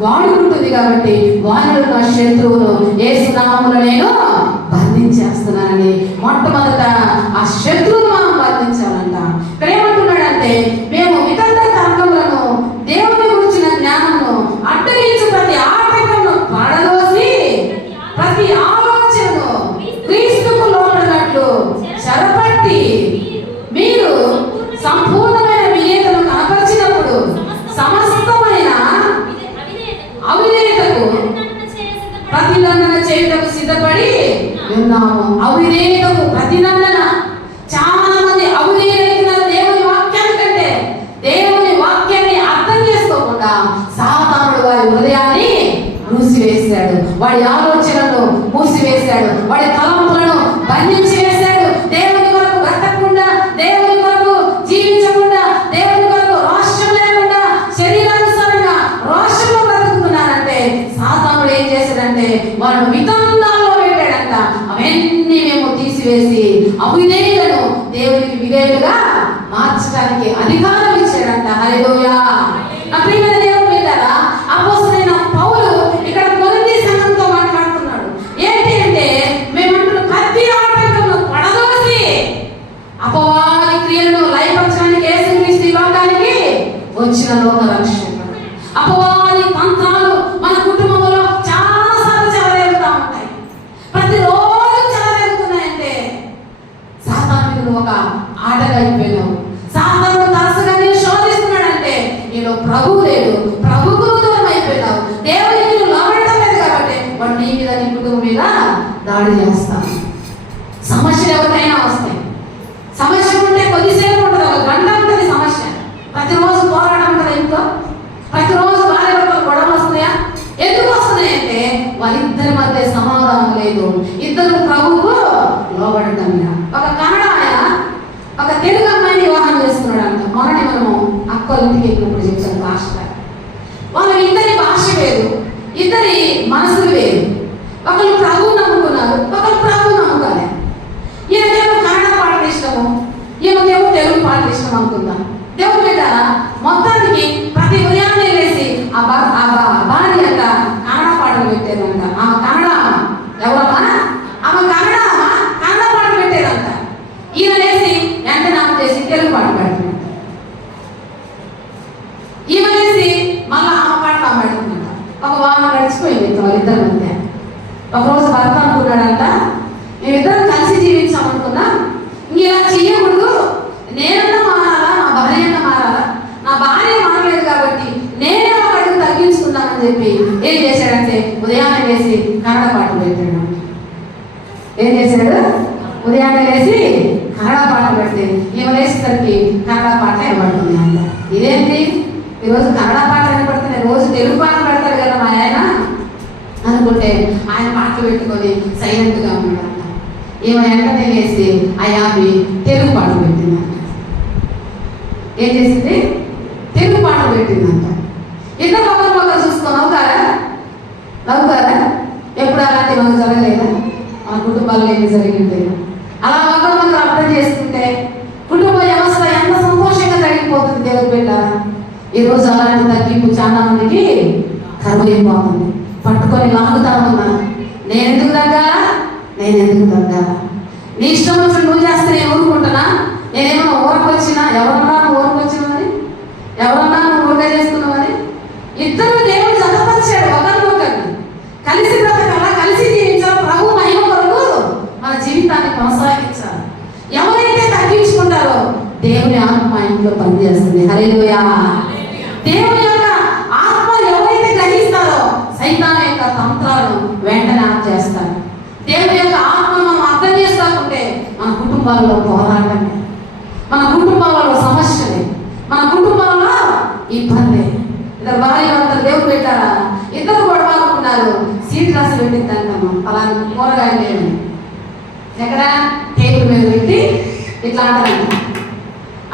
వాడుకుంటుంది. కాబట్టి వారిలో నా శత్రువును యేసు నామములో నేను బంధించేస్తున్నానని మొట్టమొదట ఆ శత్రువును మనం బంధించాలంట. ఇక్కడ ఏమంటున్నాడంటే, మేము వితండ తర్కములను, దేవుని గురించిన జ్ఞానమును అడ్డగించు ప్రతి ఆటంకమును పడదోసి ప్రతి ఆలోచనను క్రీస్తుకు లోబడినట్లు చెరపట్టి మీరు సంపూర్ణమైన విధేయతను కనపరిచినప్పుడు సమస్తమైన అవిధేయతకు ప్రతిదండన చేయుటకు సిద్ధపడి ఉన్నాము. అవిధేయతకు ప్రతిదండన. చాలా మంది అవిధేయులైతున్నారు దేవుని వాక్యాన్ని కంటే. దేవుని వాక్యాన్ని అర్థం చేసుకోకుండా సాతానుడు వారి హృదయాన్ని మూసివేశాడు, వాడి ఆలోచనలను మూసివేశాడు, వాడి తలంపులను బంధించి వేశాడు. దేవుని కొరకు బ్రతకకుండా, దేవుని కొరకు జీవించకుండా, దేవుని కొరకు రోషం లేకుండా శరీరానుసారంగా రోషంలో బ్రతుకుతున్నారంటే సాతానుడు ఏం చేశాడంటే, వాళ్ళను వితండాల్లో పెట్టాడంట. అవన్నీ మేము తీసివేసి అవిధేయులను దేవునికి విధేయులుగా మార్చడానికి అధికారం ఇచ్చాడంట. హల్లెలూయా. నా ప్రియమైన దేవుని బిడ్డలారా, అపోస్తలుడైన పౌలు ఇక్కడ కొరింథీ సంఘంతో మాట్లాడుతున్నాడు. ఏంటి అంటే, మేమంటున్న ప్రతి ఆటంకంలో పడదోసి అపవాది క్రియలను లయపరచడానికి యేసుక్రీస్తు ఈ లోకానికి వచ్చిన లోక రక్షకుడు. అపవాది తంత్రాలు మన కుటుంబంలో చాలా సార్లు చెలరేగుతూ ఉంటాయి, ప్రతిరోజు చెలరేగుతూ బాటగా అయిపోయినావు. సాతాను తరచుగా నేను శోధిస్తున్నాడంటే నీలో ప్రభు లేడు, ప్రభుకు దూరం అయిపోయినావు. దేవునికి నువ్వు లోబడటం లేదు కాబట్టి వాడు నీ మీద నీ కుటుంబం మీద దాడి చేస్తాను. సమస్యలు ఎవరికైనా వస్తాయి. సమస్య ఉంటే కొద్దిసేపు ఉంటుంది, ఒక గంట ఉంటుంది సమస్య. ప్రతిరోజు పోరాటం ఉంటుంది ఇంట్లో, ప్రతిరోజు భార్య భర్తలు గొడవలు వస్తున్నాయా? ఎందుకు వస్తున్నాయంటే వాళ్ళిద్దరి మధ్య సమాధానం లేదు, ఇద్దరు ప్రభువుకు లోబడటం. ఒక కన్నడ ఆయన ఒక తెలుగు అమ్మాయిని వివాహం చేస్తున్నాడు అంట. మొన్నటి మనము అక్క ఇంటికి ఎక్కినప్పుడు చెప్పాను భాష. వాళ్ళ ఇద్దరి భాష వేరు, ఇద్దరి మనసులు వేరు. ఒకళ్ళు ప్రభువు నమ్ముకున్నారు, ఒకళ్ళు ప్రభువు నమ్ముకోలే. ఈయనకేమో కన్నడ పాటలు ఇష్టము, ఈమెకేమో తెలుగు పాటలు ఇష్టం అనుకుందాం. దేవుడు పెట్టారా మొత్తానికి ప్రతి ఉదయాన్నే లేసి ఆ భార్య అంట కన్నడ పాటలు పెట్టేదంట. ఆమె కన్నడ ఎవరమ్మా? ఆమె కన్నడ పాటలు పెట్టేదంట. ఈయన లేసి వెంటనే ఆమె చేసి తెలుగు పాట పెడుతుందంట. ఈమె లేసి మళ్ళీ ఆమె పాట ఆమె పెడుతుందంట. ఒక వారం గడిచిపోయింది వాళ్ళిద్దరి మధ్య. ఒకరోజు భర్త అనుకున్నాడంట, మేమిద్దరం కలిసి జీవించామనుకున్నా, ఇలా చెయ్యకూడదు, నేనన్నా మారాలా, నా భార్య అన్న మారాలా, నా భార్య మారలేదు కాబట్టి నేనే ఒక అడుగు తగ్గించుకున్నానని చెప్పి ఏం చేశాడంటే ఉదయాన్నే వేసి కన్నడ పాటలు పెట్టాడు. ఏం చేశాడు? ఉదయాన్నే వేసి కన్నడ పాటలు పెడితే ఈమె వేసేసరికి కన్నడ పాట వినబడుతుంది అంట. ఇదేంటి ఈరోజు కన్నడ పాట వినపడుతున్నాయి, రోజు తెలుగు పాటలు పెడతారు కదా మా ఆయన అనుకుంటే ఆయన పాటలు పెట్టుకొని సైలెంట్గా ఉన్నాడంట. ఈమె వెంటనే వేసి అయాబి తెలుగు పాటలు పెట్టిందంట. ఏం చేసింది? తెలుగు పాటలు పెట్టిందంట. ఇద్దరు ఒకరు చూసుకొని నవ్వుతారా? ఎప్పుడు అలాంటి మనకు జరగలేదా? మన కుటుంబాల్లో ఏమి జరిగింది? అలా ఒకరు అర్థం చేసుకుంటే కుటుంబ వ్యవస్థ ఎంత సంతోషంగా తగ్గిపోతుంది. దేవుడు పెట్టారా? ఈరోజు అలాంటి తగ్గింపు చాలా మందికి కరువైపోతుంది. పట్టుకొని లాగుతా ఉన్నా, నేనెందుకు తగ్గాలా? నీ ఇష్టం వచ్చి నువ్వు చేస్తే నేను ఊరుకుంటున్నా? నేనేమన్నా ఊరకు వచ్చినా? ఎవరన్నా నువ్వు ఊరకు వచ్చినావని, ఎవరన్నా నువ్వు ఊరిగా చేస్తున్నావని? ఇద్దరు దేవుడు జతపరిచాడు, ఒకరినొకరిని కలిసి బ్రతకాలా, కలిసి జీవించాలి, ప్రభు మహిమ కొరకు మన జీవితాన్ని కొనసాగించాలి. ఎవరైతే తగ్గించుకుంటారో దేవుని ఆత్మ ఇంట్లో పనిచేస్తుంది. హల్లెలూయా. దేవుని యొక్క ఆత్మ ఎవరైతే గ్రహిస్తారో సైతాను యొక్క తంత్రాలను వెంటనే ఆఫ్ చేస్తారు. దేవుని యొక్క ఆత్మ మనం అర్థం చేసుకోకుంటే మన కుటుంబాలలో పోరాటమే, మన కుటుంబాలలో సమస్యలే, మన కుటుంబాలలో ఇబ్బంది. ఇద్దరు భార్య భర్తలు దేవుడు పెట్టారా? ఇద్దరు గొడవలుకున్నారు. సీట్ రాసి పెట్టిద్దంటాము, అలాగే కూరగాయలు లేవు, ఎక్కడ టేబుల్ మీద పెట్టి ఇట్లా అంటారంట.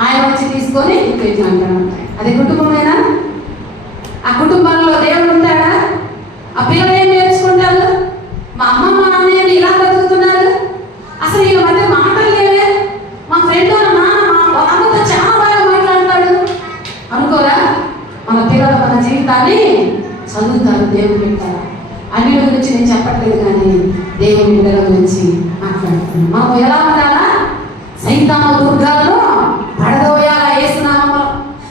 ఆయన వచ్చి తీసుకొని ఇట్లా అంటారంట. అది కుటుంబమేనా? ఆ కుటుంబంలో దేవుడు ఉంటాడా? ఆ పిల్లలు ఏం నేర్చుకుంటారు? మా అమ్మ మా నాన్న ఇలా బతుకుతున్నారు, అసలు వీళ్ళ మధ్య మాటలు లేవే, మా ఫ్రెండ్ వాళ్ళ నాన్న మా అమ్మతో చాలా బాగా మాట్లాడతాడు అనుకోరా? మన పిల్లలు మన జీవితాన్ని చదువుతారు. దేవుడు పెట్టారు. అన్నిల గురించి నేను చెప్పట్లేదు, కానీ దేవుని బిడ్డల గురించి మాట్లాడుతున్నాను. మనం ఎలా ఉండాలా? సైతాను దుర్గాలను పడదోయాల యేసునామములో.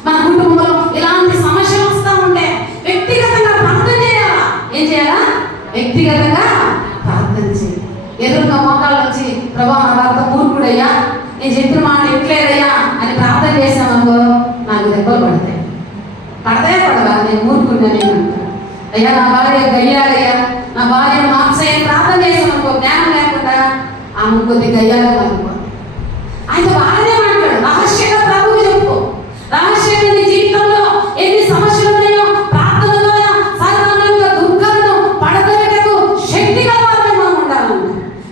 మన కుటుంబంలో ఇలాంటి సమస్యలు వస్తూ ఉంటే వ్యక్తిగతంగా ప్రార్థన చేయాలా? ఏం చేయాలా? వ్యక్తిగతంగా ప్రార్థన చేయాలి. ఎదురుగా మోకాళ్ళు వచ్చి ప్రభా నా భర్త మూర్ఖుడయ్యా, నేను చెప్పిన మాట ఎట్లేదయ్యా అని ప్రార్థన చేశామనుకో, నాకు దెబ్బలు పడవా? నేను మూర్ఖుడిని అంటాను. అయ్యా నా భార్య గయ్యాలయ్యా, నా భార్య మాంసయ్య ప్రార్థన చేశామనుకో, జ్ఞానం లేకుండా ఆమె కొద్ది గయ్యాలు అనుకో, ఆయన బాగానే మాట్లాడు. రహస్యంగా ప్రభువు చెప్పు. రహస్యంగా నీ జీవితంలో ఎన్ని సమస్యలు ఉన్నాయో ప్రార్థన ద్వారా సాధారణ దుఃఖాలను పడగొట్టకు శక్తిగా మనం ఉండాలంట.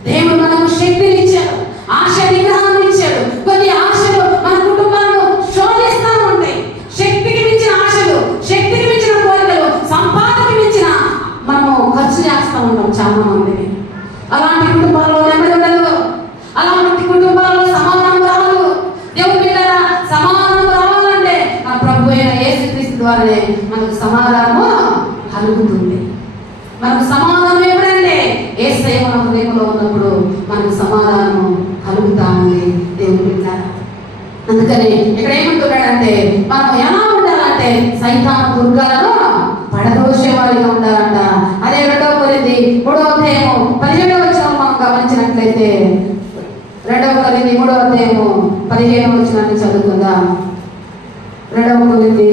దేవుడు మనకు శక్తిని ఇచ్చాడు, ఆశ నిగ్రహాన్ని ఇచ్చాడు. కొన్ని ఆశలు మన కుటుంబాలను శోధిస్తూ ఉంటాయి. శక్తికి మించిన ఆశలు, శక్తికి మించిన కోరికలు, సంపాదనకి మించిన మనము ఖర్చు చేస్తూ ఉంటాం చాలా మందిని. అలాంటి కుటుంబాల్లో నెమ్మది ఉండదు, అలాంటి కుటుంబాల్లో సమాధానం రాదు. దేవుడు బిడ్డలారా, సమాధానం రావాలంటే మన ప్రభు అయిన యేసుక్రీస్తు ద్వారానే మనకు సమాధానము కలుగుతుంది. మనకు సమాధానం ఎప్పుడంటే యేసయ్య మన హృదయంలో ఉన్నప్పుడు మనకు సమాధానము కలుగుతా ఉంది. దేవుడు బిడ్డలారా, అందుకని ఇక్కడ ఏమంటున్నాడంటే మనం ఎలా ఉండాలంటే సైతాను దుర్గాలను పడదోసే వారిగా ఉండాలంట. అదే 2 కొరింథీ 3వ అధ్యాయము 17వ వచనం మనం గమనించినట్లయితే 2వ కొరింథీ 3వ అధ్యాయము 15వ వచనాన్ని చదువుకుందాం. 2వ కొరింథీ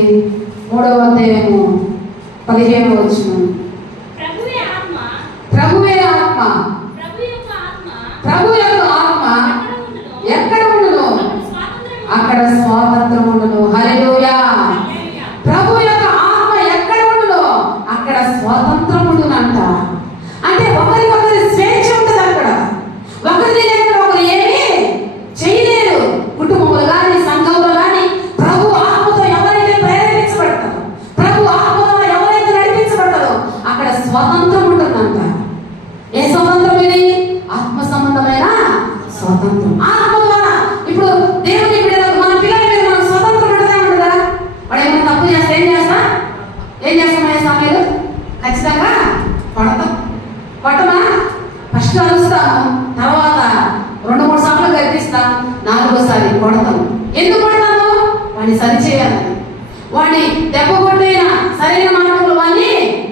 3వ అధ్యాయము 15వ వచనం. ప్రభువే ఆత్మ ప్రభు యొక్క ఆత్మ ఎక్కడ ఉండును అక్కడ స్వాతంత్రం ఉండును. హల్లెలూయా. ప్రభు యొక్క ఆత్మ ఎక్కడ ఉండును అక్కడ స్వాతంత్రం ఉండునంట. అంటే ఒకరికొకరి స్వేచ్ఛ ఉంటుంది అక్కడ. ఒకరి దగ్గర ఒకరు ఏమీ చేయలేరు. కుటుంబంలో కానీ సంఘంలో కానీ ప్రభు ఆత్మతో ఎవరైతే ప్రేరేపించబడతారో, ప్రభు ఆత్మతో ఎవరైతే నడిపించబడతారో అక్కడ స్వాతంత్రం ఉంటుందంట. ఏ స్వాతంత్రం ఇది? ఆత్మ సంబంధమైన స్వాతంత్రం. ఆత్మ ద్వారా ఇప్పుడు దేవుని మన పిల్లల మీద మనకు స్వతంత్రం ఉంటుందా ఉండదా? వాడు ఏమైనా తప్పు చేస్తే ఏం చేస్తాం సమయంలో ఖచ్చితంగా కొడతాం. కొట్టమా? ఫస్ట్ అరుస్తాము, తర్వాత 2-3 సార్లు గర్తిస్తాం, 4వసారి కొడతాం. ఎందుకు కొడతాము? వాడిని సరిచేయాలి. వాడిని దెబ్బ కొట్టైనా సరైన మార్గంలో వాడిని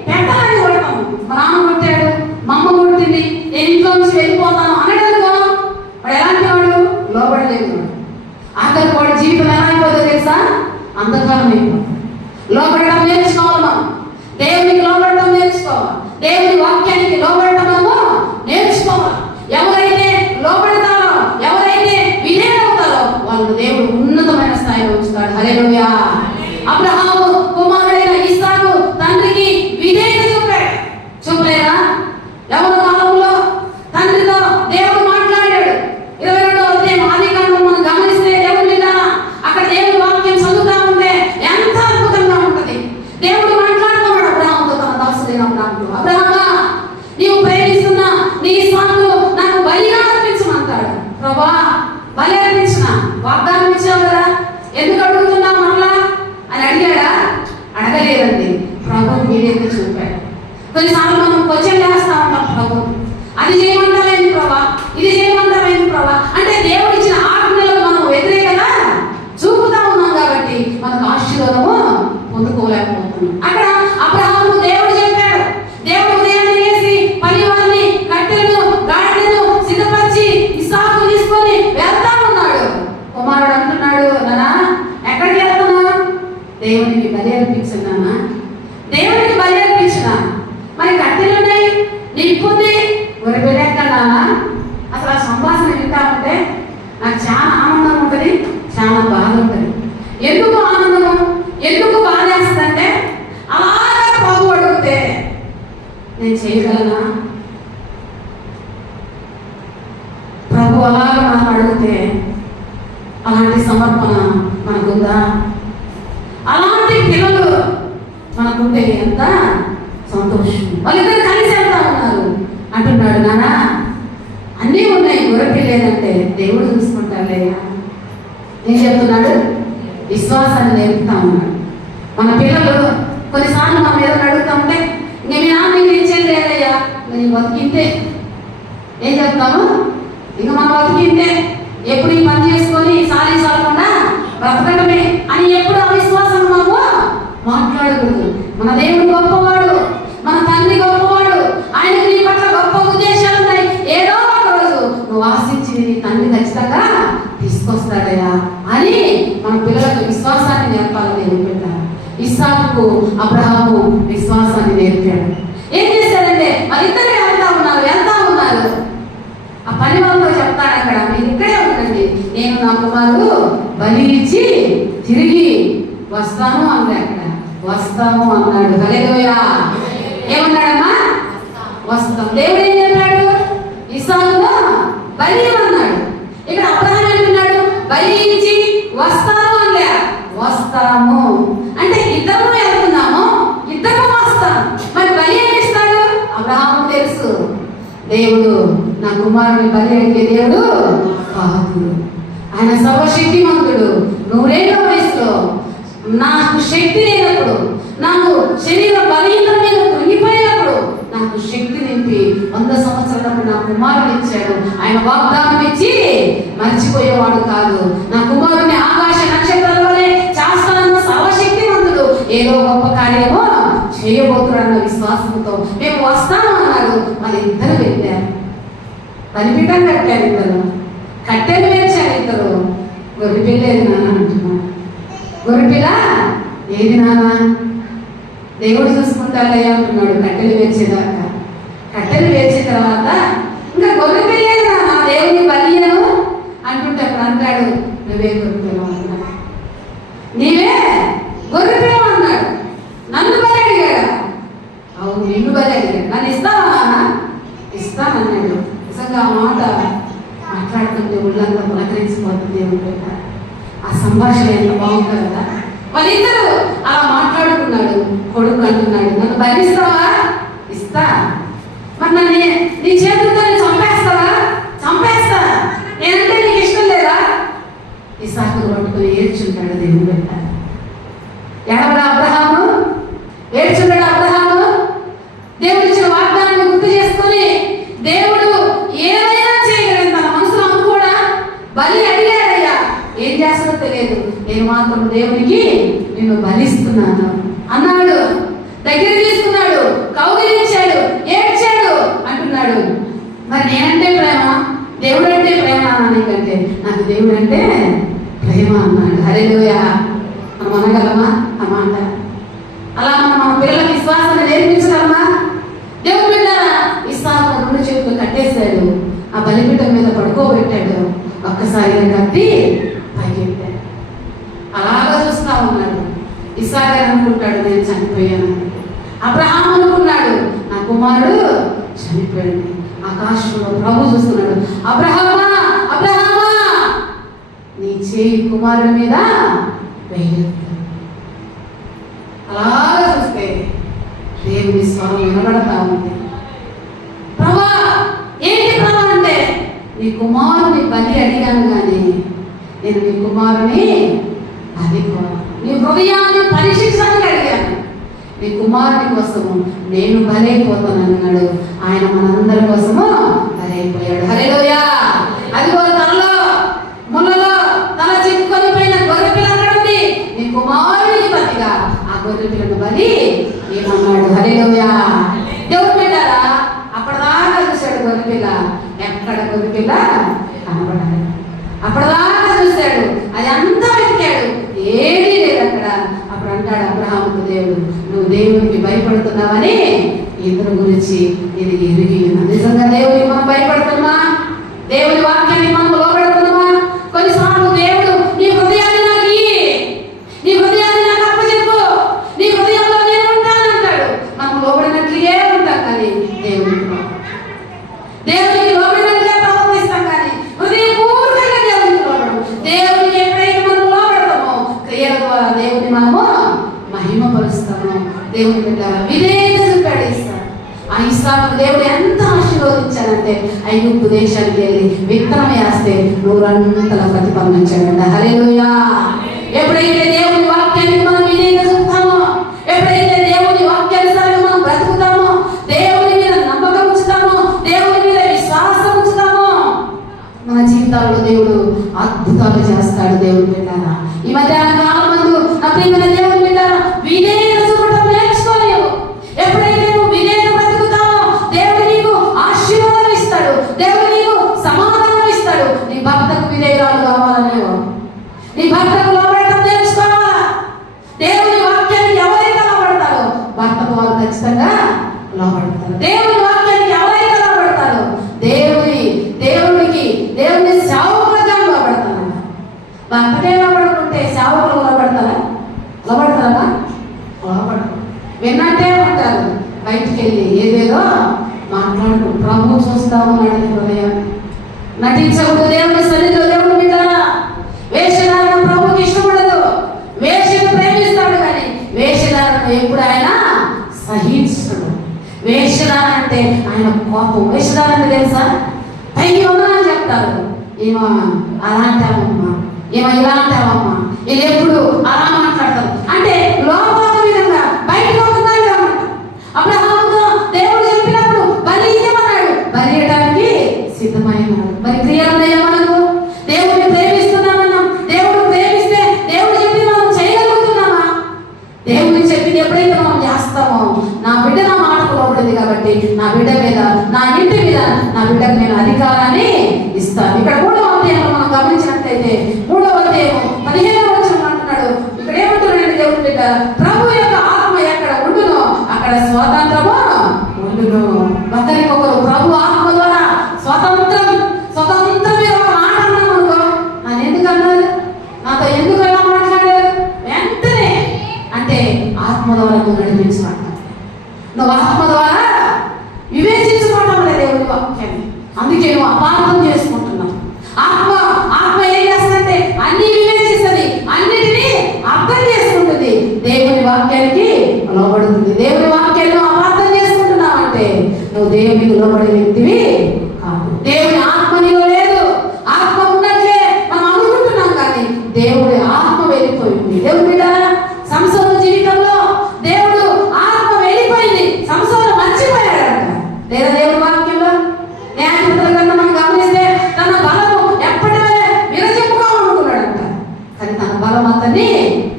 పెట్టాలని కొడతాము. మా నాన్న కొట్టాడు, మా అమ్మ కొట్టింది, నేను ఇంట్లో నుంచి వెళ్ళిపోతాను అనడానుకో వాడు ఎలాంటి వాడు? లోబడలేదు వాడు. ఆఖరికి వాడి జీవితం ఎలా అయిపోతుందో తెలుసా? అంధకారం అయిపోతుంది. లోబడటం నేర్చుకోవాలి. మనం దేవునికి లోబడటం నేర్చుకోవాలి. దేవుని వాక్యానికి లోబడటం మనము నేర్చుకోవాలి. ఎవరైతే లోబడతారో, ఎవరైతే విధేయులవుతారో వాళ్ళు దేవుడు ఉన్నతమైన స్థాయిలో ఉంచుతాడు. హల్లెలూయా. అబ్రహాము కుమారుడైన ఇస్సాకు తండ్రికి విధేయత చూపలేదా? ఎవరి కాలంలో తండ్రితో దేవుడు మాట్లాడాడు. 22వ అధ్యాయం ఆదికాండం మనం గమనిస్తే దేవుడు విన్నారా? అక్కడ దేవుడి వాక్యం చదువుతా ఉంటే ఎంత అద్భుతంగా ఉంటది. దేవుడు మాట్లాడుతున్నాడు అబ్రహాముతో, తన దాసుడైన అబ్రహాముతో, అబ్రహామా నీవు ప్రేమిస్తున్నా నీ ఇస్సాకును నాకు బలిగా అర్పించమంటాడు. ప్రభా బలి అర్పించిన వాగ్దానం ఇచ్చావు కదా, ఎందుకు అడుగుతున్నా మరలా అని అడిగాడా? అడగలేదండి. ప్రభు మీరేంటి చూపాడు. కొన్నిసార్లు మనం క్వశ్చన్ చేస్తా ఉంటాం, ప్రభు అది చేయమంటావేంటి ప్రభా, ఇది చేయమంటావేంటి ప్రభా అంటే దేవుడు ఇచ్చిన ఆజ్ఞలకు మనం వ్యతిరేకంగా చూపుతా ఉన్నాం కాబట్టి మనకు ఆశీర్వాదము పొందుకోలేకపోతున్నాం. అక్కడ అబ్రహాముకు దేవుడు చెప్పాడు. దేవుడు ఉదయాన్నే లేచి పనివారిని, కట్టెలను, గాడిదను సిద్ధపరిచి ఇస్సాకు తీసుకొని వెళ్తా ఉన్నాడు. కుమారుడు అంటున్నాడు, నానా ఎక్కడికి వెళ్తున్నా? దేవునికి బలి అర్పించున్నానా? దేవునికి బలి అర్పించినా. మరి కట్టెలు ఉన్నాయి, నింపుంది, ఉరబెడెక్కడానా? అసలు ఆ సంభాషణ వింటా ఉంటే నాకు చాలా ఆనందం ఉంటుంది, చాలా బాధ ఉంటుంది. ఎందుకు ఆనందము, ఎందుకు బాధ వేస్తుందంటే అలాగా ప్రభు అడిగితే నేను చేయగలనా? ప్రభు అలాగా మనం అడిగితే అలాంటి సమర్పణ మనకుందా? అలాంటి పిల్లలు మనకుంటే ఎంత సంతోషం. వాళ్ళిద్దరు కలిసి వెళ్తా ఉన్నారు. అంటున్నాడు, నానా అన్నీ ఉన్నాయి, గొర్రె లేదంటే దేవుడు చూసుకుంటారులే. ఏం చెప్తున్నాడు? విశ్వాసాన్ని నేర్పుతా ఉన్నాడు. మన పిల్లలు కొన్నిసార్లు మనం ఏదైనా అడుగుతా ఉంటే నేను నాన్న ఏం చేయలేదయ్యా, నేను బతికింతే. ఏం చెప్తాము? ఇంకా మనం బతికింతే, ఎప్పుడు ఈ పని చేసుకొని సారీ సాలకుండా బ్రతకటమే అని ఎప్పుడు అవిశ్వాసం మనము మాట్లాడకూడదు. మన దేవుడు గొప్పవాడు, మన తండ్రి గొప్పవాడు, ఆయనకు నీ పట్ల గొప్ప ఉద్దేశాలు ఉన్నాయి. ఏదో ఒక రోజు నువ్వు ఆశించి నీ తండ్రి ఖచ్చితంగా తీసుకొస్తాడయ్యా అని మన పిల్లలకు విశ్వాసాన్ని నేర్పాలని నేర్పాడు. ఇస్సాకుకు అబ్రహాము విశ్వాసాన్ని నేర్పాడు. ఏం చేశాడంటే వాళ్ళిద్దరు వెళ్తా ఉన్నారు. ఆ పని వాళ్ళతో చెప్తాడు, అక్కడ మీరు ఇక్కడే ఉండండి, నేను నా కుమారుడు బలి ఇచ్చి తిరిగి వస్తాను అన్నాడు. అక్కడ వస్తాము అన్నాడు. హల్లెలూయా. ఏమన్నాడమ్మా? వస్తాం. దేవుడు ఏం చెప్పాడు? ఇస్సాకును బలి అన్నాడు. ఇక్కడ అబ్రహాము అంటున్నాడు బలి ఇచ్చి వస్తాను అనలే, వస్తాము అంటే ఇద్దరు వెళ్తున్నాము, ఇద్దరు వస్తాం. మరి బలి ఏమి ఇస్తాడు? అబ్రహాము తెలుసు, దేవుడు నా కుమారుని బలి అడిగే దేవుడు కాదు. ఆయన సర్వశక్తిమంతుడు. 100 ఏళ్ల వయసులో నాకు శక్తి లేనప్పుడు, నాకు శరీర బలహీనత మీద కృంగిపోయినప్పుడు నాకు శక్తి నింపి 100 సంవత్సరాలకు నా కుమారుని ఇచ్చాడు. ఆయన వాగ్దానం ఇచ్చి మర్చిపోయేవాడు కాదు. నా కుమారుని ఆకాశ నక్షత్రాల వలె చేస్తానన్న సర్వశక్తిమంతుడు ఏదో గొప్ప కార్యమో చేయబోతున్నాడన్న విశ్వాసంతో మేము వస్తాము అన్నారు. వాళ్ళిద్దరు వెళ్ళారు. బలిపీఠం కట్టారు. ఇద్దరు గొర్రెపిల్ల ఏది నాన్న అంటున్నాడు. గొర్రెపిల్ల ఏది నాన్న? దేవుడు చూసుకుంటాడయ్యా అంటున్నాడు కట్టెలు వేర్చేదాకా. కట్టెలు వేర్చిన తర్వాత ఇంకా గొర్రెపిల్ల ఏది నాన్న, దేవుని బలియను అంటుంటే అప్పుడు అంటాడు, నువ్వే గొర్రెపిల్ల అన్నాడు. నీవే గొర్రెపిల్ల అన్నాడు. నన్ను బలి అడిగాడు. అవును, నిన్ను బలి అడిగాడు. నన్ను ఇస్తావా నాన్న? ఇస్తానన్నాడు. నిజంగా ఆ మాట మాట్లాడుతుంటే ఒళ్ళంతా పులకరించిపోతుంది. దేవుడు ఆ సంభాషణ ఎంత బాగుంది కదా. వాళ్ళిద్దరు అలా మాట్లాడుకున్నాడు. కొడుకు అంటున్నాడు, నన్ను బలిస్తావా? ఇస్తా. మరి నన్ను నీ చేతులతో చంపేస్తావా? చంపేస్తా. నేనంటే నీకు ఇష్టం లేదా? ఇస్సాకును పట్టుకుని ఏడ్చుంటాడు దేవుడు బిడ్డ. ఎడవడా అబ్రహాము? ఏడ్చుంటాడు అబ్రహాము. దేవుడు ఇచ్చిన వాగ్దానాన్ని గుర్తు చేసుకుని దేవుడు ఏమైనా చేయగలని తన మనసులో అనుకోడా బలి అడిగాడయ్యా. ఏం చేస్తాడో తెలియదు, నేను మాత్రం దేవునికి నిన్ను బలిస్తున్నాను అన్నాడు. దగ్గర తీసుకున్నాడు, కౌగిలించాడు, ఏడ్చాడు అంటున్నాడు. మరి నేనంటే ప్రేమ, దేవుడు అంటే ప్రేమ నీకంటే నాకు దేవుడు అంటే ప్రేమ అన్నాడు. హల్లెలూయా. మనం అనగలమా ఆ మాట? అలా మనం మన పిల్లలకి విశ్వాసాన్ని నేర్పించగలమా? దేవుడు బిడ్డారా ఇస్సాకు రెండు చేతులు కట్టేశాడు. ఆ బలిపీఠం మీద పడుకోబెట్టాడు. ఒక్కసారిగా కట్టి పైకి పెట్టాడు. అలాగా చూస్తా ఉన్నాడు. ఇస్సాకు అనుకుంటాడు, నేను చనిపోయాను. అబ్రహాము అనుకున్నాడు, నా కుమారుడు చనిపోయాడు. ఆకాశంలో ప్రభు చూస్తున్నాడు, అబ్రహామా అబ్రహామా నీ చేయి కుమారుడి మీద వేయొద్దు. అలాగా చూస్తే దేవుని స్వరం వినబడతా ఉంది. ప్రభా ఏంటి ప్రభా అంటే, నీ కుమారుని బలి అడిగాను కానీ నేను నీ కుమారుని బలి కోరాను. నీ హృదయాన్ని పరీక్షించడానికి అడిగాను. నీ కుమారుని కోసము నేను బలైపోతాను అన్నాడు. ఆయన మనందరి కోసము బలైపోయాడు. హల్లెలూయా. అదిగో తనలో ముళ్ళలో తల చిక్కుకొని పోయిన గొర్రెపిల్ల అక్కడ ఉంది. నీ కుమారునికి బలిగా ఆ గొర్రెపిల్లను బలి ఏమన్నాడు. హల్లెలూయా. దేవుడు పెట్టారా అప్పటిదాకా చూశాడు గొర్రెపిల్ల, ఎక్కడ గొర్రెపిల్ల కనబడాలి. అప్పటిదాకా చూశాడు, అది అంతా వెతికాడు, ఏదీ లేదు అక్కడ. అప్పుడు అంటాడు అబ్రహాముకు దేవుడు, నువ్వు దేవునికి భయపడుతున్నావని ఇతని గురించి ఇది ఎరిగి. నిజంగా దేవునికి మనం భయపడుతున్నా? దేవుని వాక్యాన్ని మనం లోబడుతున్నామా? కొన్నిసార్లు దేవుడు నీ హృదయాన్ని నాకు ఇయ్యి, నీ హృదయాన్ని నాకు అప్పచెప్పు, నీ హృదయంలో నేను ఉంటానంటాడు. మనం లోబడినట్లుగే ఉంటాం కానీ దేవునికి లోబడినట్లే ప్రవర్తిస్తాం కానీ హృదయపూర్వకంగా దేవునికి లోబడము. దేవునికి ఎప్పుడైతే మనం లోబడతామో క్రియల ద్వారా దేవుని మనము మహిమపరుస్తాము. దేవుని బిడ్డ విధేయత చూపాడు ఇస్సాకు. ఆ ఇస్సాకు దేవుడు ఎంత ఆశీర్వదించాడంటే ఐగుప్తు దేశానికి వెళ్ళి విత్తనం వేస్తే 100 ప్రతిఫలం ఇచ్చాడంట. హల్లెలూయా. ఎప్పుడైతే దేవుని వాక్యానికి మనం విధేయత చూపుతామో, ఎప్పుడైతే దేవుని వాక్యానుసారంగా మనం బ్రతుకుతామో, దేవుని మీద నమ్మకం ఉంచుతామో, దేవుని మీద విశ్వాసం ఉంచుతామో, మన జీవితాల్లో దేవుడు అద్భుతాలు చేస్తాడు. దేవుని బిడ్డారా ఈ మధ్యాహ్న కాలం మందు నా ప్రియమైన దేవుని బిడ్డారా విధేయత చూపడం నేర్చుకోలేవు. ఎప్పుడైతే నువ్వు విధేయత బ్రతుకుతావో దేవుడు నీకు ఆశీర్వాదం ఇస్తాడు, దేవుడు నీకు సమాధానం ఇస్తాడు. నీ భర్తకు విధేయురాలు కావాలనేవో, నీ భర్తకు లోబడటం నేర్చుకోవాలా? దేవుని వాక్యానికి ఎవరైతే లోబడతారో భర్తకు వాళ్ళు ఖచ్చితంగా లోబడతారు. దేవుని వాక్యానికి ఎవరైతే లోబడతారో దేవుని సేవకులుగా లోబడతారు. భర్తకే లోబడుకుంటే సేవకులు లోబడతారా? లోబడతారా? లోబడరు. విన్నట్టే ఉంటారు. బయటికి వెళ్ళి ఏదేదో మాట్లాడు. ప్రభు చూస్తా ఉన్నాడు హృదయాన్ని. నటించకూడదు దేవుని సన్నిధిలో. దేవుని బిడ్డలారా వేషధారణ ప్రభుకి ఇష్టపడదు. వేషను ప్రేమిస్తాడు కానీ వేషధారణ ఎప్పుడు ఆయన సహించడు. వేషధారణ అంటే ఆయన కోపం. వేషధారణ అంటే తెలుసా? పైకి వందనాలు చెప్తారు, ఏమో అలా అంటావమ్మా, ఏమో ఇలా అంటావమ్మా, వీళ్ళు ఎప్పుడు అలా మాట్లాడతారు అంటే లోపల విధంగా బయటకు అవుతున్నాడు. అబ్రహాముతో దేవుడు చెప్పినప్పుడు బలి ఇవ్వమన్నాడు, బలి ఇవ్వడానికి సిద్ధమైనాడు. మరి క్రియలు మనకు దేవుడిని ప్రేమిస్తున్నామన్నాం. దేవుడు ప్రేమిస్తే దేవుడు చెప్పి మనం చేయగలుగుతున్నామా? దేవుడిని చెప్పింది ఎప్పుడైతే మనం చేస్తామో, నా బిడ్డ నా మాటకు లోబడింది కాబట్టి నా బిడ్డ మీద, నా ఇంటి మీద, నా బిడ్డకు నేను అధికారాన్ని ఇస్తాను. ఇక్కడ 3వ అధ్యాయంలో మనం గమనించినట్లయితే 3వ అధ్యాయం బిడ్డ, ప్రభు యొక్క ఆత్మ ఎక్కడ ఉండునో అక్కడ స్వాతంత్రము ఉండును. ఒకరికొకరు ప్రభు ఆత్మ ద్వారా స్వతంత్రం మీద ఒక మాట అన్నాం అనుకో, నన్ను ఎందుకు అన్నారు, నాతో ఎందుకు ఎలా మాట్లాడారు, వెంటనే అంటే ఆత్మ ద్వారా నువ్వు నడిపించమంట. నువ్వు ఆత్మ ద్వారా వివేచించుకోవడం లేదు దేవుని వాక్యాన్ని. అందుకే నువ్వు అపార్థం చేసుకుంటున్నావు. ఆత్మ ఏం చేస్తుందంటే అన్ని వివేచిస్తుంది, అన్నిటినీ అర్థం చేసుకుంటుంది, దేవుని వాక్యానికి లోబడుతుంది. దేవుని వాక్యాన్ని అపార్థం చేసుకుంటున్నావు అంటే నువ్వు దేవునికి లోబడే వ్యక్తివి కాదు. దేవుని ఆత్మ నీలో లేదు. ఆత్మ ఉన్నట్లే మనం అనుకుంటున్నాం కానీ దేవుడి ఆత్మ వెళ్ళిపోయింది. దేవుని బిడ్డ, సంసోను జీవితంలో దేవుడు ఆత్మ వెళ్ళిపోయింది, సంసోను మర్చిపోయాడంట. లేదా దేవుని వాక్యంలో న్యాయాధిపతుల కన్నా మనం గమనిస్తే తన బలము ఎప్పటి విరజింపుకోవాలనుకున్నాడంట, కానీ తన బలం అతన్ని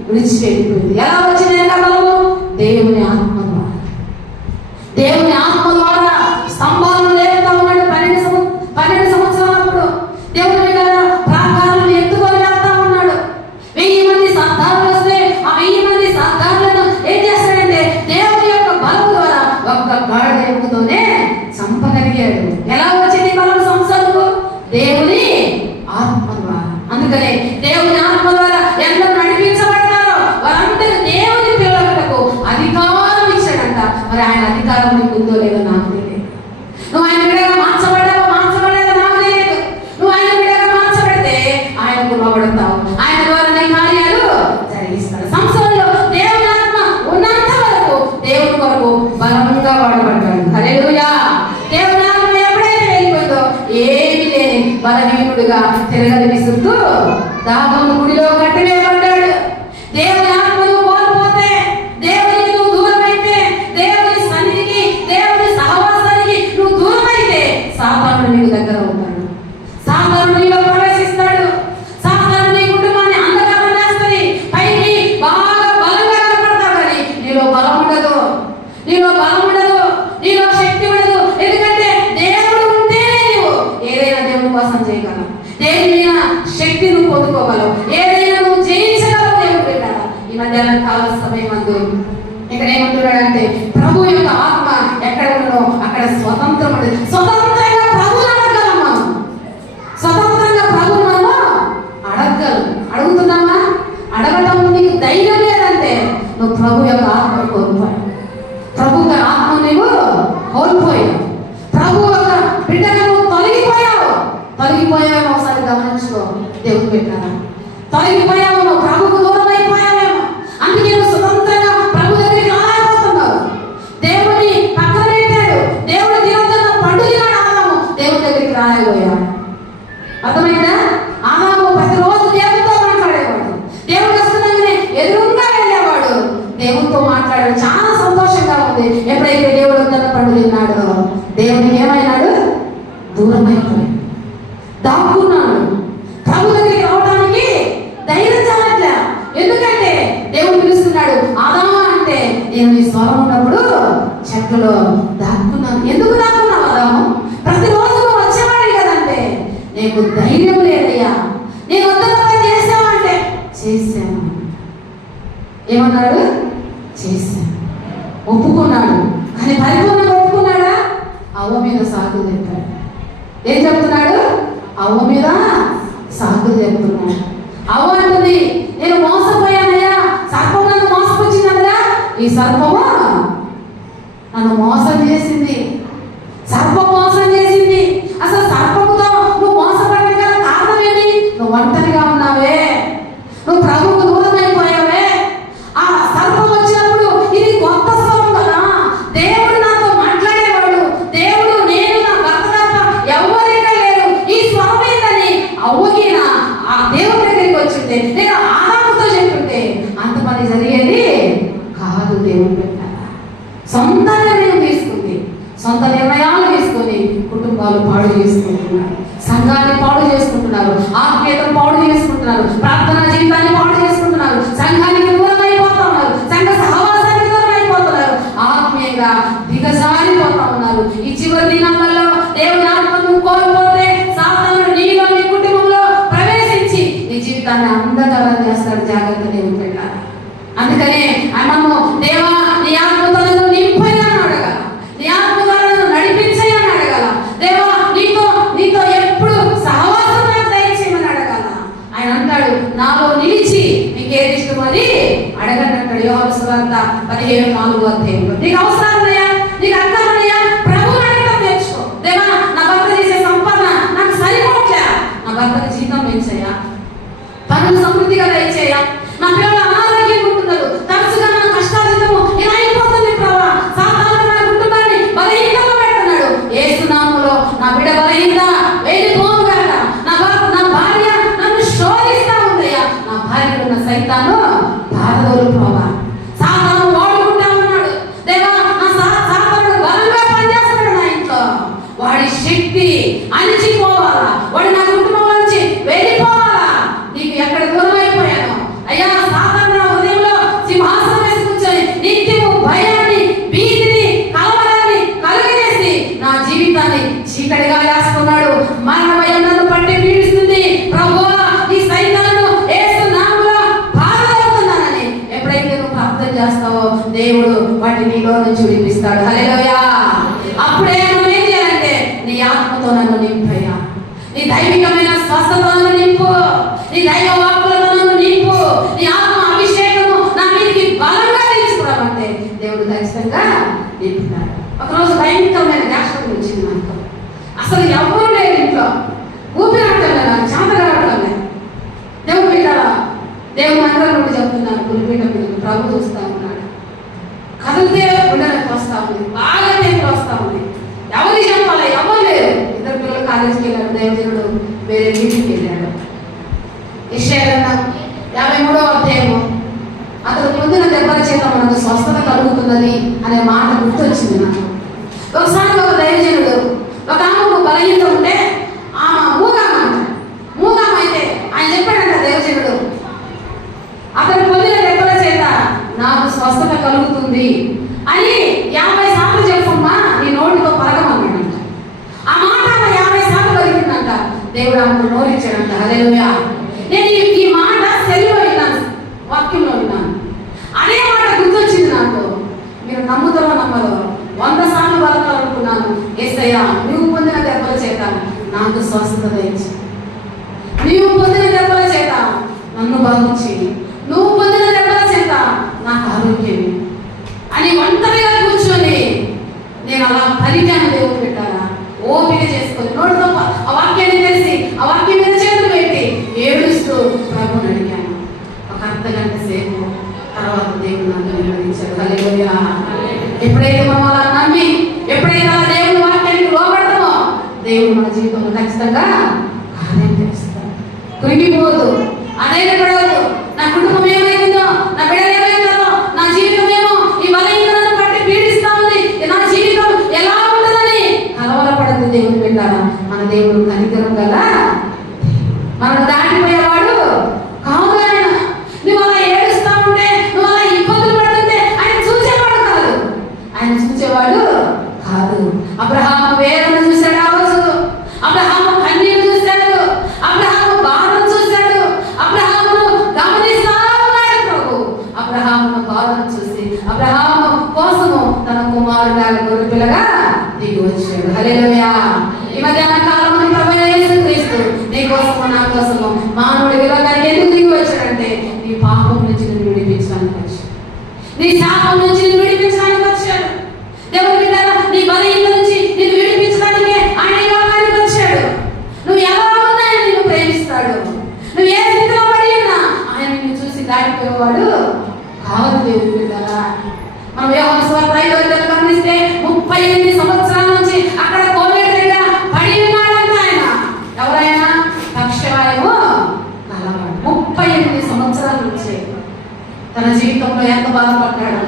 విడిచిపెట్టిపోయింది. ఎలా వచ్చింది బలము? దేవుని ఆత్మ ద్వారా. దేవుని ఆత్మ ద్వారా స్తంభాలను లేపుతా ఉన్నాడు. 12 సంవత్సరాలప్పుడు దేవుని బిడ్డ ప్రాకారాలను ఎత్తుకొని వెళ్తా ఉన్నాడు. 1000 మంది సర్దారులు వస్తే ఆ 1000 మంది సర్దారులను ఏం చేస్తాడంటే దేవుని యొక్క బలం ద్వారా ఒక్క గాడిద ఎముకతోనే చంపగలిగాడు. ఎలా వచ్చింది బలం సంసోనుకు? దేవుని ఆత్మ ద్వారా. అందుకనే దేవుని ఆత్మ ద్వారా ఎందరూ నడిపించబడతారో వారందరూ దేవుని పిల్లలకు అధికారం ఇచ్చాడంట. మరి ఆయన అధికారం నీకు ఉందో లేదో నాకు తెలియదు. నువ్వు ఆయన బిడ్డగా మార్చబడ్డావో మార్చబడలేదో నాకు తెలియదు. నువ్వు ఆయన బిడ్డగా మార్చబడితే ఆయనకు లోబడతావు, ఆయన ద్వారా నీ కార్యాలు జరిగిస్తాడు. సంవత్సరంలో దేవుని ఆత్మ ఉన్నంత వరకు దేవుని కొరకు బలంగా వాడబడ్డాడు. హల్లెలూయా. దేవుని ఆత్మ ఎప్పుడైతే వెళ్ళిపోయిందో ఏమీ లేని బలహీనుడిగా తిరగలి విసురుతూ దాగము గుడిలో కట్టివేయబడ్డాడు. దేవుని ఆత్మను కోల్పోతే, దేవునికి నువ్వు దూరం అయితే, దేవుని సన్నిధికి దేవుని సహవాసానికి నువ్వు దూరం అయితే సాతానుడు నీకు దగ్గర అవుతాడు. సాతానుడు నీలో ప్రవేశిస్తాడు. సాతానుడు నీ కుటుంబాన్ని అంధకారం చేస్తుంది. పైకి బాగా బలంగా కనపడతావు కానీ నీలో బలం ఉండదు, నీలో శక్తి ఉండదు. ఎందుకంటే దేవుడు ఉంటేనే నువ్వు ఏదైనా దేవుని కోసం చేయగలవు, దేనినైనా శక్తి నువ్వు పొందుకోగలవు, ఏదైనా నువ్వు జయించగలవు. దేవుడు పెట్టాడు. ఈ మధ్యాహ్నం కాల సమయం అందు ఇక్కడ ఏమంటున్నాడంటే ప్రభు యొక్క ఆత్మ ఎక్కడ ఉన్నదో అక్కడ స్వతంత్రం ఉండదు. స్వతంత్రంగా ప్రభుని అడగలం. మనం స్వతంత్రంగా ప్రభుని మనం అడుగుతున్నామా? అడగటం నీకు ధైర్యం లేదంటే నువ్వు ప్రభు యొక్క ఆత్మను కోల్పోయావు. ప్రభు యొక్క ఆత్మ నువ్వు కోల్పోయావు. ప్రభు యొక్క బిడ్డగా నువ్వు తొలగిపోయావు. ఒకసారి గమనించుకో. దేవుడు పెట్టారా? తొలగిపోయావు, నువ్వు ప్రభుకు దూరం అయిపోయావేమో. అందుకే నువ్వు స్వతంత్రంగా ప్రభు దగ్గరికి రాలేకపోతున్నావు. దేవుని పక్కన పెట్టాడు. దేవుడు తిరుగుతున్న పండు తినాడు ఆదాము, దేవుడి దగ్గరికి రాలేకపోయాడు. అర్థమైందా? ఆదాము ప్రతిరోజు దేవుడితో మాట్లాడేవాడు. దేవుడు వస్తున్నాగానే ఎదురుగా వెళ్ళేవాడు, దేవుడితో మాట్లాడాడు. చాలా సంతోషంగా ఉంది. ఎప్పుడైతే దేవుడు వద్దన్న పండు తిన్నాడో దేవుడికి ఏమైనాడు? దూరం అయిపోయాడు, దాక్కున్నాడు. ప్రభు దగ్గరికి రావడానికి ధైర్యం చాలట్లే. ఎందుకంటే దేవుడు పిలుస్తున్నాడు. ఆదాము అంటే నేను నీ స్వరం ఉన్నప్పుడు చెట్లలో దాక్కున్నాను. ఎందుకు దాక్కున్నావు ఆదాము? ప్రతిరోజు నువ్వు వచ్చేవాడి కదంటే నీకు ధైర్యం లేదయ్యా. నేను వద్దన్న పని చేసావంటే చేశాను. ఏమన్నాడు? చేశాను. ఒప్పుకున్నాడు. కానీ పరిపూర్ణంగా ఒప్పుకున్నాడా? అవ్వ మీద సాకులు చెప్పాడు. ఏం చెప్తున్నాడు? అవ్వ మీద సాకులు చెప్తున్నాడు. అవ్వ అంటుంది, నేను మోసపోయానయ్యా, సర్పం నన్ను మోసపుచ్చిందనగా. ఈ సర్పము నన్ను మోసం చేసింది, సర్పం మోసం చేసింది. అసలు సర్పముతో నువ్వు మోసపడడం గల కారణం ఏంటి? నువ్వు ఒంటరిగా ఉన్నావే, నువ్వు ప్రభువుకు దూరం అయిపోయావే. ఆ సర్పం వచ్చినప్పుడు ఇది కొత్త స్వరం కదా, దేవుడు నాతో మాట్లాడేవాడు, దేవుడు నేను నా భర్త తప్ప ఎవరికీ లేరు, ఈ స్వరం ఏంటని అవ్వకి ఆ దేవుడి దగ్గరికి వచ్చింటే, నేను ఆదాముతో చెప్తుంటే అంత పని జరిగేది కాదు. దేవుడు పెట్టారా? సొంత నిర్ణయం తీసుకుంది, సొంత నిర్ణయాలు తీసుకొని కుటుంబాలు పాడు చేసుకుంటున్నారు, సంఘాన్ని పాడు చేసుకుంటున్నారు, ఆత్మీయతను పాడు చేసుకుంటున్నారు, ప్రార్థనా జీవితాన్ని పాడు చేసుకుంటున్నారు, సంఘానికి దూరం అయిపోతా ఉన్నారు, సంఘ సహవాసానికి దూరం అయిపోతున్నారు, ఆత్మీయంగా దిగజారిపోతా ఉన్నారు. ఈ చివరి దినాలలో దేవుని ఆత్మను కోల్పోతే సాతానుడు నీలో నీ కుటుంబంలో ప్రవేశించి నీ జీవితాన్ని అంధకారం చేస్తాడు. జాగ్రత్త దేవుడు పెట్టాలి. అందుకనే అడగండి అంటాడు. యోహాను సువార్త 17:4 నీకు అవసరాలు ఉన్నాయా, నీకు అక్కలు ఉన్నాయా, ప్రభువుని అడగడం నేర్చుకో. దేవా నా భర్త చేసే సంపాదన నాకు సరిపోట్లే, నా భర్తకి జీతం పెంచాయా, పనులు సమృద్ధిగా దయచేయ, నా పిల్లలు అనారోగ్యంగా ఉంటున్నారు, తరచుగా నా కష్టార్జితము ఇలా అయిపోతుంది ప్రభా, సాతానుడు నా కుటుంబాన్ని బలహీనంగా పెడుతున్నాడు. యేసు నామములో నా బిడ్డ బలహీనత వెళ్ళిపోను గాక. నా భార్య నన్ను శోధిస్తా ఉందయ్యా, నా భార్య ఉన్న సైతాను బాధలు ప్రభా, సాతాను వాడుకుంటా ఉన్నాడు. దేవా నా సాతానుడు బలంగా పనిచేస్తున్నాడు నా ఇంట్లో, వాడి శక్తి అణిచిపోవాలా, వాడు నా కుటుంబం నుంచి వెళ్ళిపోవాలా. నీకు ఎక్కడ దూరం అయిపోయాను అయ్యా, సాధారణ హృదయంలో సింహాసనం వేసి కూర్చొని నిత్యము భయాన్ని, భీతిని, కలవరాన్ని కలుగజేసి నా జీవితాన్ని చీకటిగా వేసుకున్నాడు. మరణ భయం నన్ను పట్టి పీడిస్తుంది. ప్రభువా ఈ సైతాను యేసు నామములో బాధపడుతున్నానని ఎప్పుడైతే నువ్వు ప్రార్థన చేస్తావో దేవుడు వాటిని నీలో నుంచి విడిపిస్తాడు. హల్లెలూయా. అప్పుడే మనం ఏం చేయాలంటే నీ ఆత్మతో నన్ను నింపయ్యా, నీ దైవికమైన స్వస్థత నన్ను నింపు, నీ దైవ వాక్కులతో నన్ను నింపు, నీ ఆత్మ అభిషేకము నా మీదకి బలంగా తెచ్చుకోవడం దేవుడు ఖచ్చితంగా నింపుతాడు. ఒకరోజు భయంకరమైన గ్యాస్ట్రిక్ వచ్చింది నాకు. అసలు ఎవరు లేరు ఇంట్లో, ఊపిరాడటం నాకు చేతగాడటం లేదు. దేవుడు బిడ్డలా, దేవుడు మందిరం నుండి చెప్తున్నాను, గురిపీఠం మీద ప్రభు చూస్తా ఉన్నాడు. కదిలితే ఉండడానికి వస్తా ఉంది, బాగా తేపులు వస్తా ఉంది. ఎవరికి చెప్పాలి, ఎవరు లేరు. ఇద్దరు పిల్లలు కాలేజీకి వెళ్ళాడు, దైవజనుడు వేరే మీటింగ్కి వెళ్ళాడు. యెషయా 53 అతను పొందిన దెబ్బల చేత మనకు స్వస్థత కలుగుతున్నది అనే మాట గుర్తొచ్చింది నాకు. ఒకసారి ఒక దైవజనుడు ఒక ఆమెకు బలహీనత ఉంటే ఆమె మూగామ అయితే ఆయన చెప్పాడంట దైవజనుడు, అతను పొందిన దెబ్బల చేత నాకు స్వస్థత కలుగుతుంది అని 50 సార్లు చెప్పమ్మా నీ నోటితో పలకమన్నాడంట. ఆ మాట ఆమె 50 సార్లు పలికిందంట. దేవుడు ఆమెకు నోరిచ్చాడంట. హల్లెలూయా. నేను ఈ మాట సెల్లో విన్నాను, వాక్యంలో విన్నాను. అదే మాట గుర్తొచ్చింది నాకు. మీరు నమ్ముతారో నమ్మరో 100 సార్లు బలకాలనుకున్నాను. యేసయ్యా నువ్వు పొందిన దెబ్బల చేత నాకు స్వస్థత దయచి, నీవు పొందిన దెబ్బల చేత నన్ను బాగుంచి, నువ్వు పొందిన దెబ్బల చేత నాకు ఆరోగ్యం అని ఒంటరిగా కూర్చొని నేను అలా పలికాను. దేవుడు పెట్టారా ఓపిక చేసుకొని నోటితో ఆ వాక్యాన్ని తెలిసి ఆ వాక్యం మీద చేతులు పెట్టి ఏడుస్తూ ప్రభుని అడిగాను. ఒక అర్ధగంట సేపు తర్వాత దేవుడు నన్ను నిర్వహించాడు. హల్లెలూయా. ఎప్పుడైతే మనం అలా నమ్మి, ఎప్పుడైతే అలా దేవుని వాక్యానికి లోబడతామో దేవుడు మన జీవితంలో ఖచ్చితంగా కార్యం చేస్తాడు. కురిగిపోదు, అనేకపడవద్దు. నా కుటుంబం ఏమైందో, నా బిడ్డలు ఏమైందో, నా జీవితం ఏమో ఈ బలహీనతను బట్టి పీడిస్తా ఉంది, నా జీవితం ఎలా ఉంటుందని కలవరపడద్దు. దేవుడు పెట్టారా, మన దేవుడు కనికరం గల, మనం దాటిపోయేవాడు కాదు. ఆయన నువ్వు అలా ఏడుస్తా ఉంటే, నువ్వు అలా ఇబ్బందులు పడుతుంటే ఆయన చూసేవాడు కాదు, ఆయన చూసేవాడు కాదు. అబ్రహాము వేదన చూశాడు, ఆ రోజు అబ్రహాము కన్నీరు చూశాడు, అబ్రహాము బాధను చూశాడు, అబ్రహామును గమనిస్తా ఉన్నాడు ప్రభు. అబ్రహామును బాధను చూసి అబ్రహాము కోసము తన కుమారుడు గొర్రె పిల్లగా దిగి వచ్చాడు. హల్లెలూయా. ఈ మధ్యాహ్న కాలంలో ప్రభువైన యేసుక్రీస్తు నీ కోసము నా కోసము మానవుడి విలోకానికి ఎందుకు దిగి వచ్చాడంటే నీ పాపం నుంచి నిన్ను విడిపించడానికి వచ్చాడు, నీ శాపం నుంచి నిన్ను విడిపించడానికి వచ్చాడు. దేవుడు బిడ్డలారా, నీ బలహీనత నుంచి నిన్ను విడిపించడానికి ఆయన ఈ లోకానికి వచ్చాడు. నువ్వు ఎలా ఉన్నా ఆయన నిన్ను ప్రేమిస్తాడు. నువ్వు ఏ స్థితిలో పడి ఉన్నా ఆయన నిన్ను చూసి దాటిపోయేవాడు కాదు. దేవుడు బిడ్డలారా, మనం యోహాను సువార్త 5వ గమనిస్తే 38 సంవత్సరాల నుంచి అక్కడ కోవిడ్ దగ్గర పడి ఉన్నాడంట ఆయన. ఎవరైనా పక్షవాయువు కలవాడు. 38 సంవత్సరాల నుంచి తన జీవితంలో ఎంత బాధపడ్డాడు,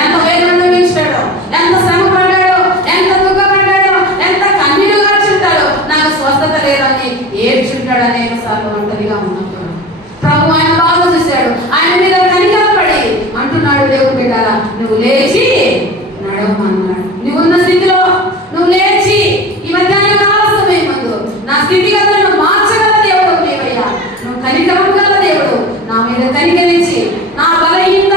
ఎంత వేదన అనుభవించాడు, ఎంత శ్రమ పడ్డాడు, ఎంత దుఃఖపడ్డాడు, ఎంత కన్నీరు గార్చుంటాడు, నాకు స్వస్థత లేదని ఏడ్చుంటాడు. అనేక సార్లు ఒంటరిగా ఉన్నప్పుడు ప్రభు ఆయన బాధ చూశాడు, ఆయన మీద కనికరపడి అంటున్నాడు, దేవుడు బిడ్డలారా నువ్వు లేచి నడవమన్నాడు. నువ్వున్న స్థితిలో నువ్వు లేచి ఈ మధ్యాహ్నం కావాల్సిన ముందు నా స్థితిగతులను మార్చగల దేవుడు నీవయ్యా. నువ్వు కనికరం గల దేవుడు, నా మీద కనికరించి నా బలహీనత,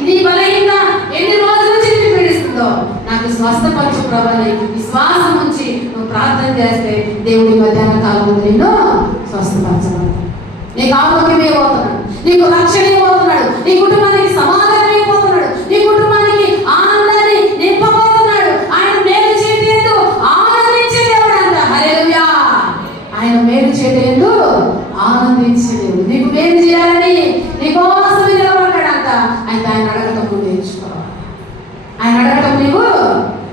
ఇది బలహీనత ఎన్ని రోజుల నుంచి నిన్ను పీడిస్తుందో నాకు స్వస్థపరచు ప్రభాని విశ్వాసం ఉంచి నువ్వు ప్రార్థన చేస్తే దేవుడి మధ్యాహ్న కాలం నిన్ను స్వస్థపరచగలడు. నీకు ఆరోగ్యం ఇవ్వబోతున్నాడు, నీకు రక్షణ ఇవ్వబోతున్నాడు, నీ కుటుంబానికి సమాధానం ఇవ్వబోతున్నాడు, నీ కుటుంబానికి ఆనందాన్ని నింపబోతున్నాడు. ఆయన మేలు చేయలేదు ఆనందించే దేవుడు అంట. హల్లెలూయా. ఆయన మేలు చేయలేదు ఆనందించే దేవుడు. నీకు మేలు చేయాలని నీకోసం నిలబడ్డాడంట. అయితే ఆయన అడగటం నేర్చుకోవాలి, ఆయన అడగటం నీకు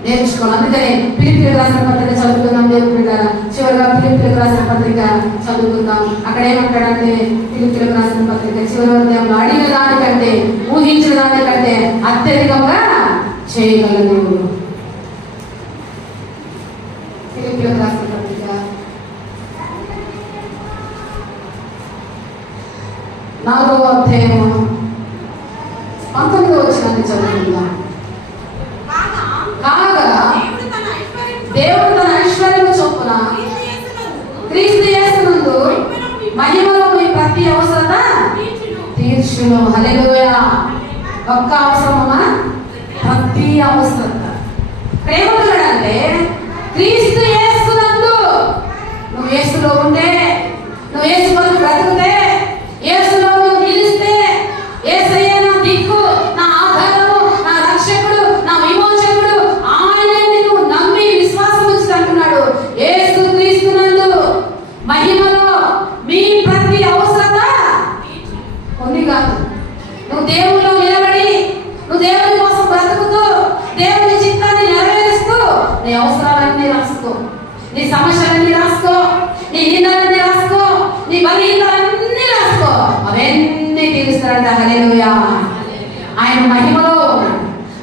నేర్చుకోవాలి. అందుకనే ఫిలిప్పీయులకు రాసిన పత్రిక చదువుకుందాం. దేవుడు బిడ్డలారా, చివరిగా ఫిలిప్పీయులకు రాసిన పత్రిక చదువుకుందాం. అక్కడ ఏమంటాడంటే, ఫిలిప్పీయులకు రాసిన పత్రిక చివరి అధ్యాయంలో అడిగిన దానికంటే ఊహించిన దానికంటే అత్యధికంగా చేయగల దేవుడు. ఫిలిప్పీయులకు రాసిన పత్రిక 4వ అధ్యాయం 19వ వచనాన్ని చదువుకుందాం. కాగా దేవుడు తన ఐశ్వర్యం చొప్పున క్రీస్తు యేసునందు మహిమలో మీ ప్రతి అవసరత తీర్చును. హల్లెలూయా. ఒక్క అవసరమా? ప్రతి అవసరత. ఏమంటున్నాడంటే, క్రీస్తు యేసునందు నువ్వు యేసులో ఉంటే, నువ్వు యేసు కొరకు బ్రతుకుతే, యేసులో నువ్వు నిలిస్తే, యేసయ్యే నా దిక్కు, నా ఆధారము, నా రక్షకుడు, నా విమోచకుడు, ఆయనని నువ్వు నమ్మి విశ్వాసం ఉంచి అంటున్నాడు. యేసు క్రీస్తునందు మహిమలో మీ ప్రతి అవసరత కొన్ని కాదు. నువ్వు దేవుల్లో నిలబడి, నువ్వు దేవుని కోసం బ్రతుకుతూ, దేవుని చిత్తాన్ని నెరవేరుస్తూ, నీ అవసరాలన్నీ రాసుకో, నీ సమస్యలన్నీ రాసుకో, నీ నిందలన్నీ రాసుకో, నీ బలహీనలన్నీ రాసుకో. అవన్నీ తీరుస్తాడంట. హల్లెలూయా. ఆయన మహిమలో ఉన్నాడు.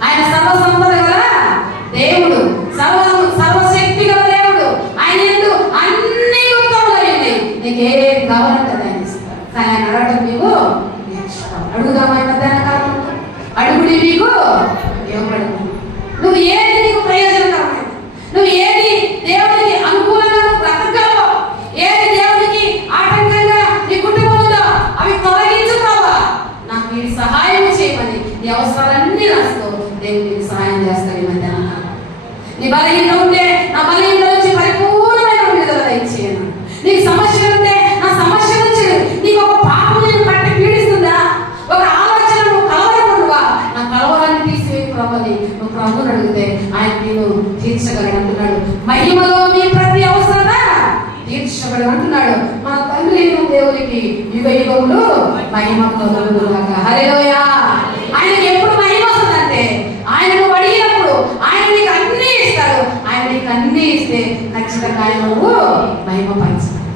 ఆయన సర్వ సంపద గల దేవుడు, సర్వశక్తి గల దేవుడు. ఆయన ఎందు అన్ని గుప్తములైంది. నీకు ఏది కావాలంటే ఆయన ఇస్తాడు. కానీ ఆయన అడగడం నీవు నేర్చుకోవాలి. అడుగుదామా? మధ్యాహ్న కాలం అడుగుడి నీకు ఇవ్వబడదు. నువ్వు ఏది నీకు ప్రయోజనకరమైనది, నువ్వు ఏది దేవునికి అనుకూలంగా బ్రతకగలవో, ఏది దేవునికి ఆటంకంగా నీ కుటుంబంలో అవి తొలగించుకోవా, నాకు ఈ సహాయం చేయమని నీ అవసరాలన్నీ రాసుకో. దేవుడు నీకు సహాయం చేస్తాడు. ఈ మధ్యాహ్నం నీ బలహీనత ఉంటే, నా బలహీనత నుంచి పరిపూర్ణమైన విడుదల దయచేయను. నీకు సమస్య ఉంటే, నా సమస్య నుంచి నీకు ఒక పాపం నేను పట్టి పీడిస్తుందా, ఒక ఆలోచన నువ్వు కలవరకుండువా, నా కలవరాన్ని తీసివేయి ప్రభుని నువ్వు ప్రభుని అడిగితే ఆయన నేను తీర్చగలడు అంటున్నాడు. మహిమలో మీ ప్రతి అవసరత తీర్చబడు అంటున్నాడు. మన తండ్రి దేవునికి యుగ యుగములు మహిమ కలుగుగాక. హల్లెలూయా. ఆయనకి ఎప్పుడు మహిమ వస్తుందంటే, ఆయనను అడిగినప్పుడు ఆయన నీకు అన్నీ ఇస్తాడు. ఆయన నీకు అన్నీ ఇస్తే ఖచ్చితంగా ఆయన నువ్వు మహిమ పంచుతాడు.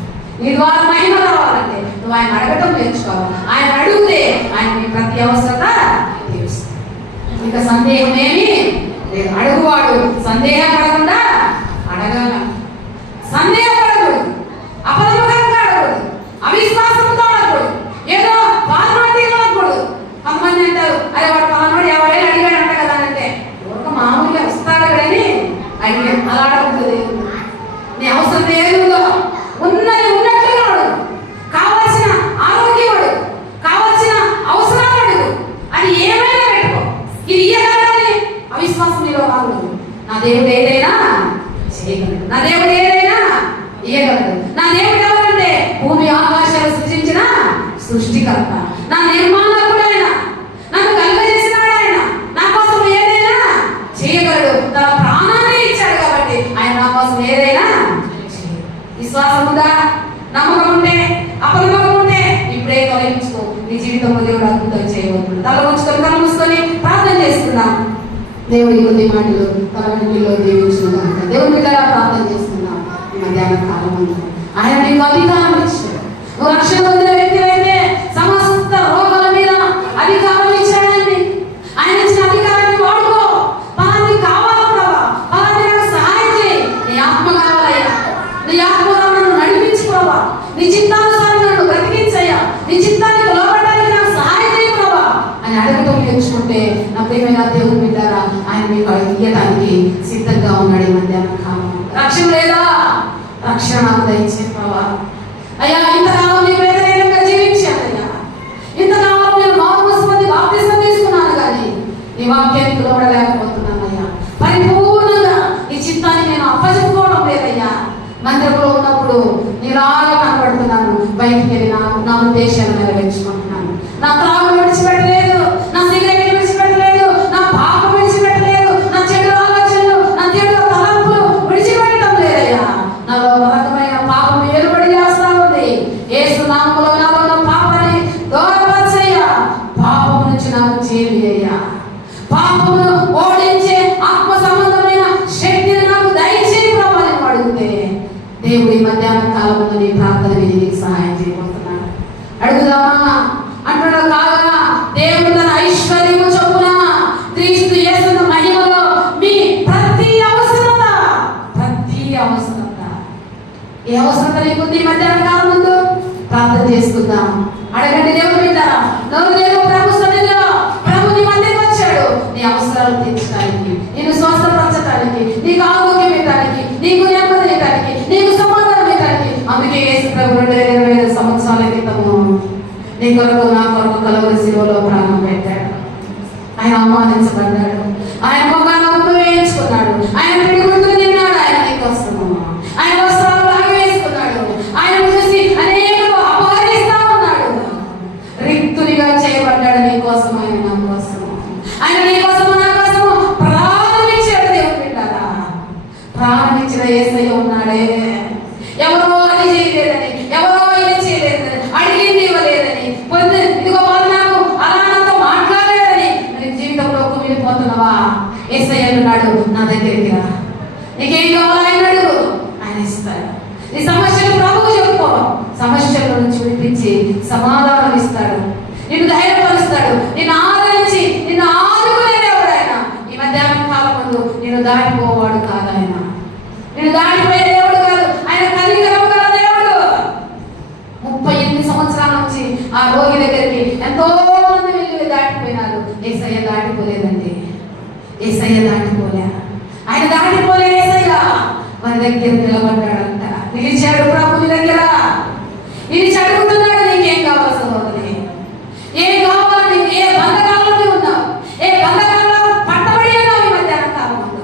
నీ ద్వారా మహిమ రావాలంటే నువ్వు ఆయన అడగటం నేర్చుకోవాలి. ఆయన అడిగితే ఆయన నీ ప్రతి అవసరత తీరుస్తాడు. ఇక సందేహం ఏమి లేదు. అడుగువాడు సందేహం పడకుండా అడగాల. సందేహపడకూడదు, అపనమ్మకంగా అడగకూడదు, అవిశ్వాసంతో అడగకూడదు, ఏదో పాల్గొనగా అడగకూడదు. కొంతమంది అంటారు, అరే వాడు పలానాడు ఎవరైనా అడిగాడు అంట కదా అంటే, ఒక మామూలుగా వస్తాడు అని అడిగాడు. అలా అడగకూడదు. నీ అవసరం ఏదో ఉన్నది ఉన్నట్లుగా అడుగు. కావాల్సిన ఆరోగ్యం అడుగు, కావాల్సిన అవసరాలు అడుగు. అది ఏమైనా పెట్టుకో. ఇది ఇయ్యగలని అవిశ్వాసం నీలో రాకూడదు. నా దేవుడు ఏదైనా చేయగలడు, నా దేవుడు ఏదైనా ఇయ్యగలడు. నా దేవుడు ఎవరంటే భూమి ఆకాశాలు సృష్టించిన సృష్టికర్త, నా నిర్మాణకుడు ఆయన, నన్ను కలుగజేసినాడు ఆయన, నా కోసం ఏదైనా చేయగలడు. తన ప్రాణాన్ని ఇచ్చాడు కాబట్టి ఆయన నా కోసం ఏదైనా. విశ్వాసం ఉందా? నమ్మకం ఉంటే, అపనమ్మకం ఉంటే ఇప్పుడే తొలగించుకో. నీ జీవితంలో దేవుడు అద్భుతం చేయబోతున్నాడు. తల ఉంచుకొని కళ్ళు మూసుకొని ప్రార్థన చేసుకుందాం. దేవుడి కొద్ది మాటలు తన ఇంటిలో దీవించుకుందాం. దేవుడి మీద ప్రార్థన చేసుకుందాం. ఈ మధ్యాహ్న కాలం ఆయన నీకు అధికారం ఇచ్చాడు. నువ్వు రక్షణ పొందిన వ్యక్తి అయితే సమస్త రోగాల మీద అధికారం ఇచ్చాడండి. ఆయన ఇచ్చిన అధికారాన్ని వాడుకో. పలాన్ని కావాలా ప్రభా, పలాన్ని నాకు సహాయం చేయి. నీ ఆత్మ కావాలయ్యా, నీ ఆత్మను నడిపించుకోవా, నీ చిత్తానుసారం నన్ను బ్రతికించయ్యా, నీ చిత్తానికి లోపడానికి నాకు సహాయం చేయి ప్రభా అని అడగటం నేర్చుకుంటే నా ప్రియమైన దేవుని బిడ్డారా, ఆయన మీకు ఇయ్యడానికి సిద్ధంగా ఉన్నాడు. ఈ మధ్యాహ్నం కాలం రక్షణ లేదా? రక్షణ నాకు దయచే ప్రభా. అయ్యా, ఇంతకాలం నీ వ్యతిరేకంగా జీవించానయ్యా, ఇంతకాలం నేను మాతృస్పతి బాప్తిసం తీసుకున్నాను, కానీ నీ వాక్యానికి లోబడలేకపోతున్నానయ్యా. పరిపూర్ణంగా నీ చిత్తాన్ని నేను అప్పచెప్పుకోవడం లేదయ్యా. మందిరంలో ఉన్నప్పుడు నీలాగా కనబడుతున్నాను, బయటికి వెళ్ళి నా ఉద్దేశాన్ని నెరవేర్చుకుంటున్నాను. నా త్రాగు విడిచిపెట్టలేదు, నా సిగరెట్ విడిచిపెట్టలేదు, నా పాపం విడిచిపెట్టలేదు, నా చెడు ఆలోచనలు, నా చెడు తలంపులు విడిచిపెట్టడం లేదయ్యా. నాలో ఒక రకమైన పాపం ఏలుబడి చేస్తా ఉంది. యేసు నామములో నాలో ఉన్న పాపాన్ని దూరపరచయ్యా. పాపం నుంచి నాకు చేయాలయ్యా. పాపమును ఓడించే ఆత్మ సంబంధమైన శక్తిని నాకు దయచేయి ప్రభు అని అడిగితే దేవుడి మధ్యాహ్న కాలంలో నీ ప్రార్థన విని నీకు సహాయం చేయబోతున్నాడు. అడుగుదామా అంటున్నాడు కాగా, దేవుడు తన ఐశ్వర్యము చొప్పున క్రీస్తు యేసు మహిమలో మీ ప్రతి అవసరత ఏ అవసరత నీకుంది మధ్యాహ్న కాలం ముందు ప్రార్థన చేసుకుందాం. అడగండి దేవుడు వింటారా? దేవుడు ప్రభు సన్నిధిలో ప్రభు నీ మధ్యకి వచ్చాడు నీ అవసరాలు తీర్చడానికి, నిన్ను స్వస్థపరచడానికి, నీకు ఆరోగ్యం ఇవ్వడానికి, నీకు నెమ్మది ఇవ్వడానికి, నీకు సమాధానం ఇవ్వడానికి. అందుకే యేసు ప్రభు 2025 సంవత్సరాల క్రితము నీ కొరకు నా కొరకు కలువరి శిలువలో ప్రాణం పెట్టాడు. ఆయన అవమానించబడ్డాడు, ఆయన మొగాన ముందు వేయించుకున్నాడు, ఆయన పిడుగులు తిన్నాడు. ఆయన నీ కోసము ఆయన వస్త్రాలు లాగి వేసుకున్నాడు. ఆయన చూసి అనేకులు అపహరిస్తా ఉన్నాడు. రిక్తునిగా చేయబడ్డాడు నీ కోసం, ఆయన నా కోసము. ఆయన నీ కోసము నా కోసము ప్రాణం ఇచ్చాడు. దేవుడు వింటారా? ప్రాణం ఇచ్చిన యేసయ్య ఉన్నాడే. ఎవరో అది చేయలేదని, ఎవరో ఇది చేయలేదని, అడిగింది ఇవ్వలేదని, పొంది ఇదిగో వాళ్ళు నాకు అలా నాతో మాట్లాడలేదని మరి జీవితంలో కుమిలిపోతున్నావా? యేసయ్య అన్నాడు, నా దగ్గరికి రా, నీకేం కావాలో ఆయన అడుగు, ఆయన ఇస్తాడు. నీ సమస్యలు ప్రభువు చెప్పుకో, సమస్యల నుంచి విడిపించి సమాధానం ఇస్తాడు, నిన్ను ధైర్యపరుస్తాడు, నిన్ను ఆదరించి నిన్ను ఆదుకునే దేవుడు ఆయన. ఈ మధ్యాహ్నం కాలం ముందు నేను దాటిపోవాడు కాదు ఆయన, నేను దాటిపోయే దేవుడు కాదు ఆయన, కనికరము గల దేవుడు. 38 సంవత్సరాల నుంచి ఆ రోగి దగ్గరికి ఎంతో మంది వెళ్ళి దాటిపోయినారు. యేసయ్య దాటిపోలేదండి, యేసయ్య దాటిపోలే, ఆయన దాటిపోలే. యేసయ్య మన దగ్గర నిలబడ్డాడంట, నిలిచాడు ప్రభు నీ దగ్గర. నిలిచి అడుగుతున్నాడు, నీకేం కావాలి సహోదరి? ఏం కావాలి నీకు? ఏ బంధకాలంలో ఉన్నావు? ఏ బంధకాలంలో పట్టబడి ఉన్నావు? ఈ మధ్యాహ్న కాలం ముందు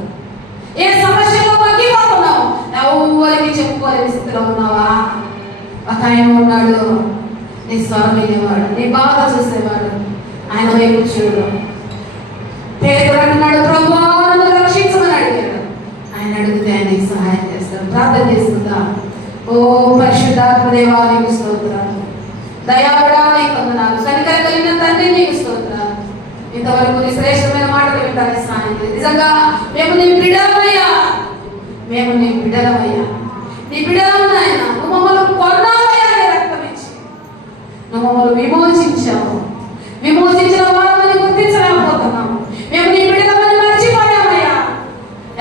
ఏ సమస్యలో మగ్గిపోతున్నావు? ఎవరికి చెప్పుకోలేని స్థితిలో ఉన్నావా? ఒక ఆయన ఉన్నాడు, నీ స్వరం వినేవాడు, నీ బాధ చూసేవాడు. ఆయన వైపు చూడు. పేదడు అంటున్నాడు, ప్రభువా నన్ను రక్షించమని అడిగాడు. ఆయన అడిగితే ఆయన సహాయం చేస్తాడు. ప్రార్థన చేసుకుందాం. ఓ పరిశుద్ధాత్మ దేవా నీకు స్తోత్రాలు, దయాళుడా నీకు వందనాలు, కనికరం కలిగిన తండ్రి నీకు స్తోత్రాలు. ఇంతవరకు నీ శ్రేష్టమైన మాటలు వినడానికి సహాయం చేయండి. నిజంగా మేము నీ బిడ్డలమయ్యా, మేము నీ బిడ్డలమయ్యా, నీ బిడ్డలం నాయన. నువ్వు మమ్మల్ని కొన్నావయ్యా, నీ రక్తం ఇచ్చి నువ్వు మమ్మల్ని విమోచించావు. విమోచించిన వాళ్ళని గుర్తించలేకపోతున్నాము. మేము నీ బిడ్డలమని మర్చిపోయామయ్యా.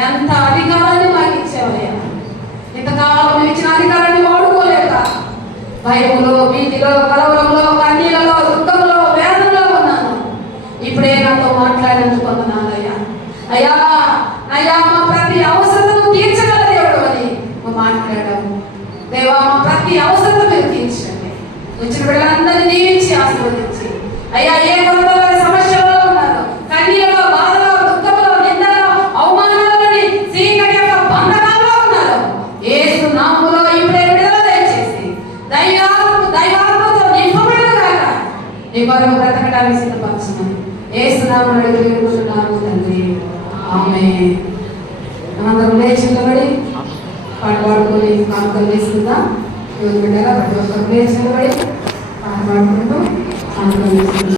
ఎంత అధికారాన్ని మాకు ఇచ్చావయ్యా. ఇంతకాలం మేము ఇచ్చిన అధికారాన్ని వాడుకోలేక భయములో, భీతిలో, కలవరంలో, కన్నీళ్ళలో, దుఃఖంలో, వేదనలో ఉన్నాను. ఇప్పుడే నాతో మాట్లాడించుకుంటున్నానయ్యా. అయ్యా అయ్యా మా ప్రతి అవసరతను తీర్చగల దేవుడు అని మాట్లాడాము. దేవా మా ప్రతి అవసరత మీరు తీర్చండి. వచ్చిన బిడ్డలందరినీ దీవించి ఆశీర్వదించి అయ్యా ఏ కొరతలో సమస్యలలో ఉన్నారు, కన్నీళ్ళలో, బాధలో, దుఃఖంలో, నిందలో, అవమానాలని, చీకటి యొక్క బంధకాల్లో ఉన్నారు. యేసు నామములో ఇప్పుడే విడుదల దయచేసి దైవాత్మతో నింపబడుగాక. నీ కొరకు బ్రతకడానికి సిద్ధపరచమని యేసు నామములో అడిగి వేడుకుంటున్నాము తండ్రి, ఆమేన్. అందరం లేచి నిలబడి పాట పాడుకొని కానుకలు తీసుకుందాం. బిడ్డగా ప్రతి ఒక్కరు లేచి నిలబడి పాట పాడుకుంటూ కానుకలు తీసుకుందాం.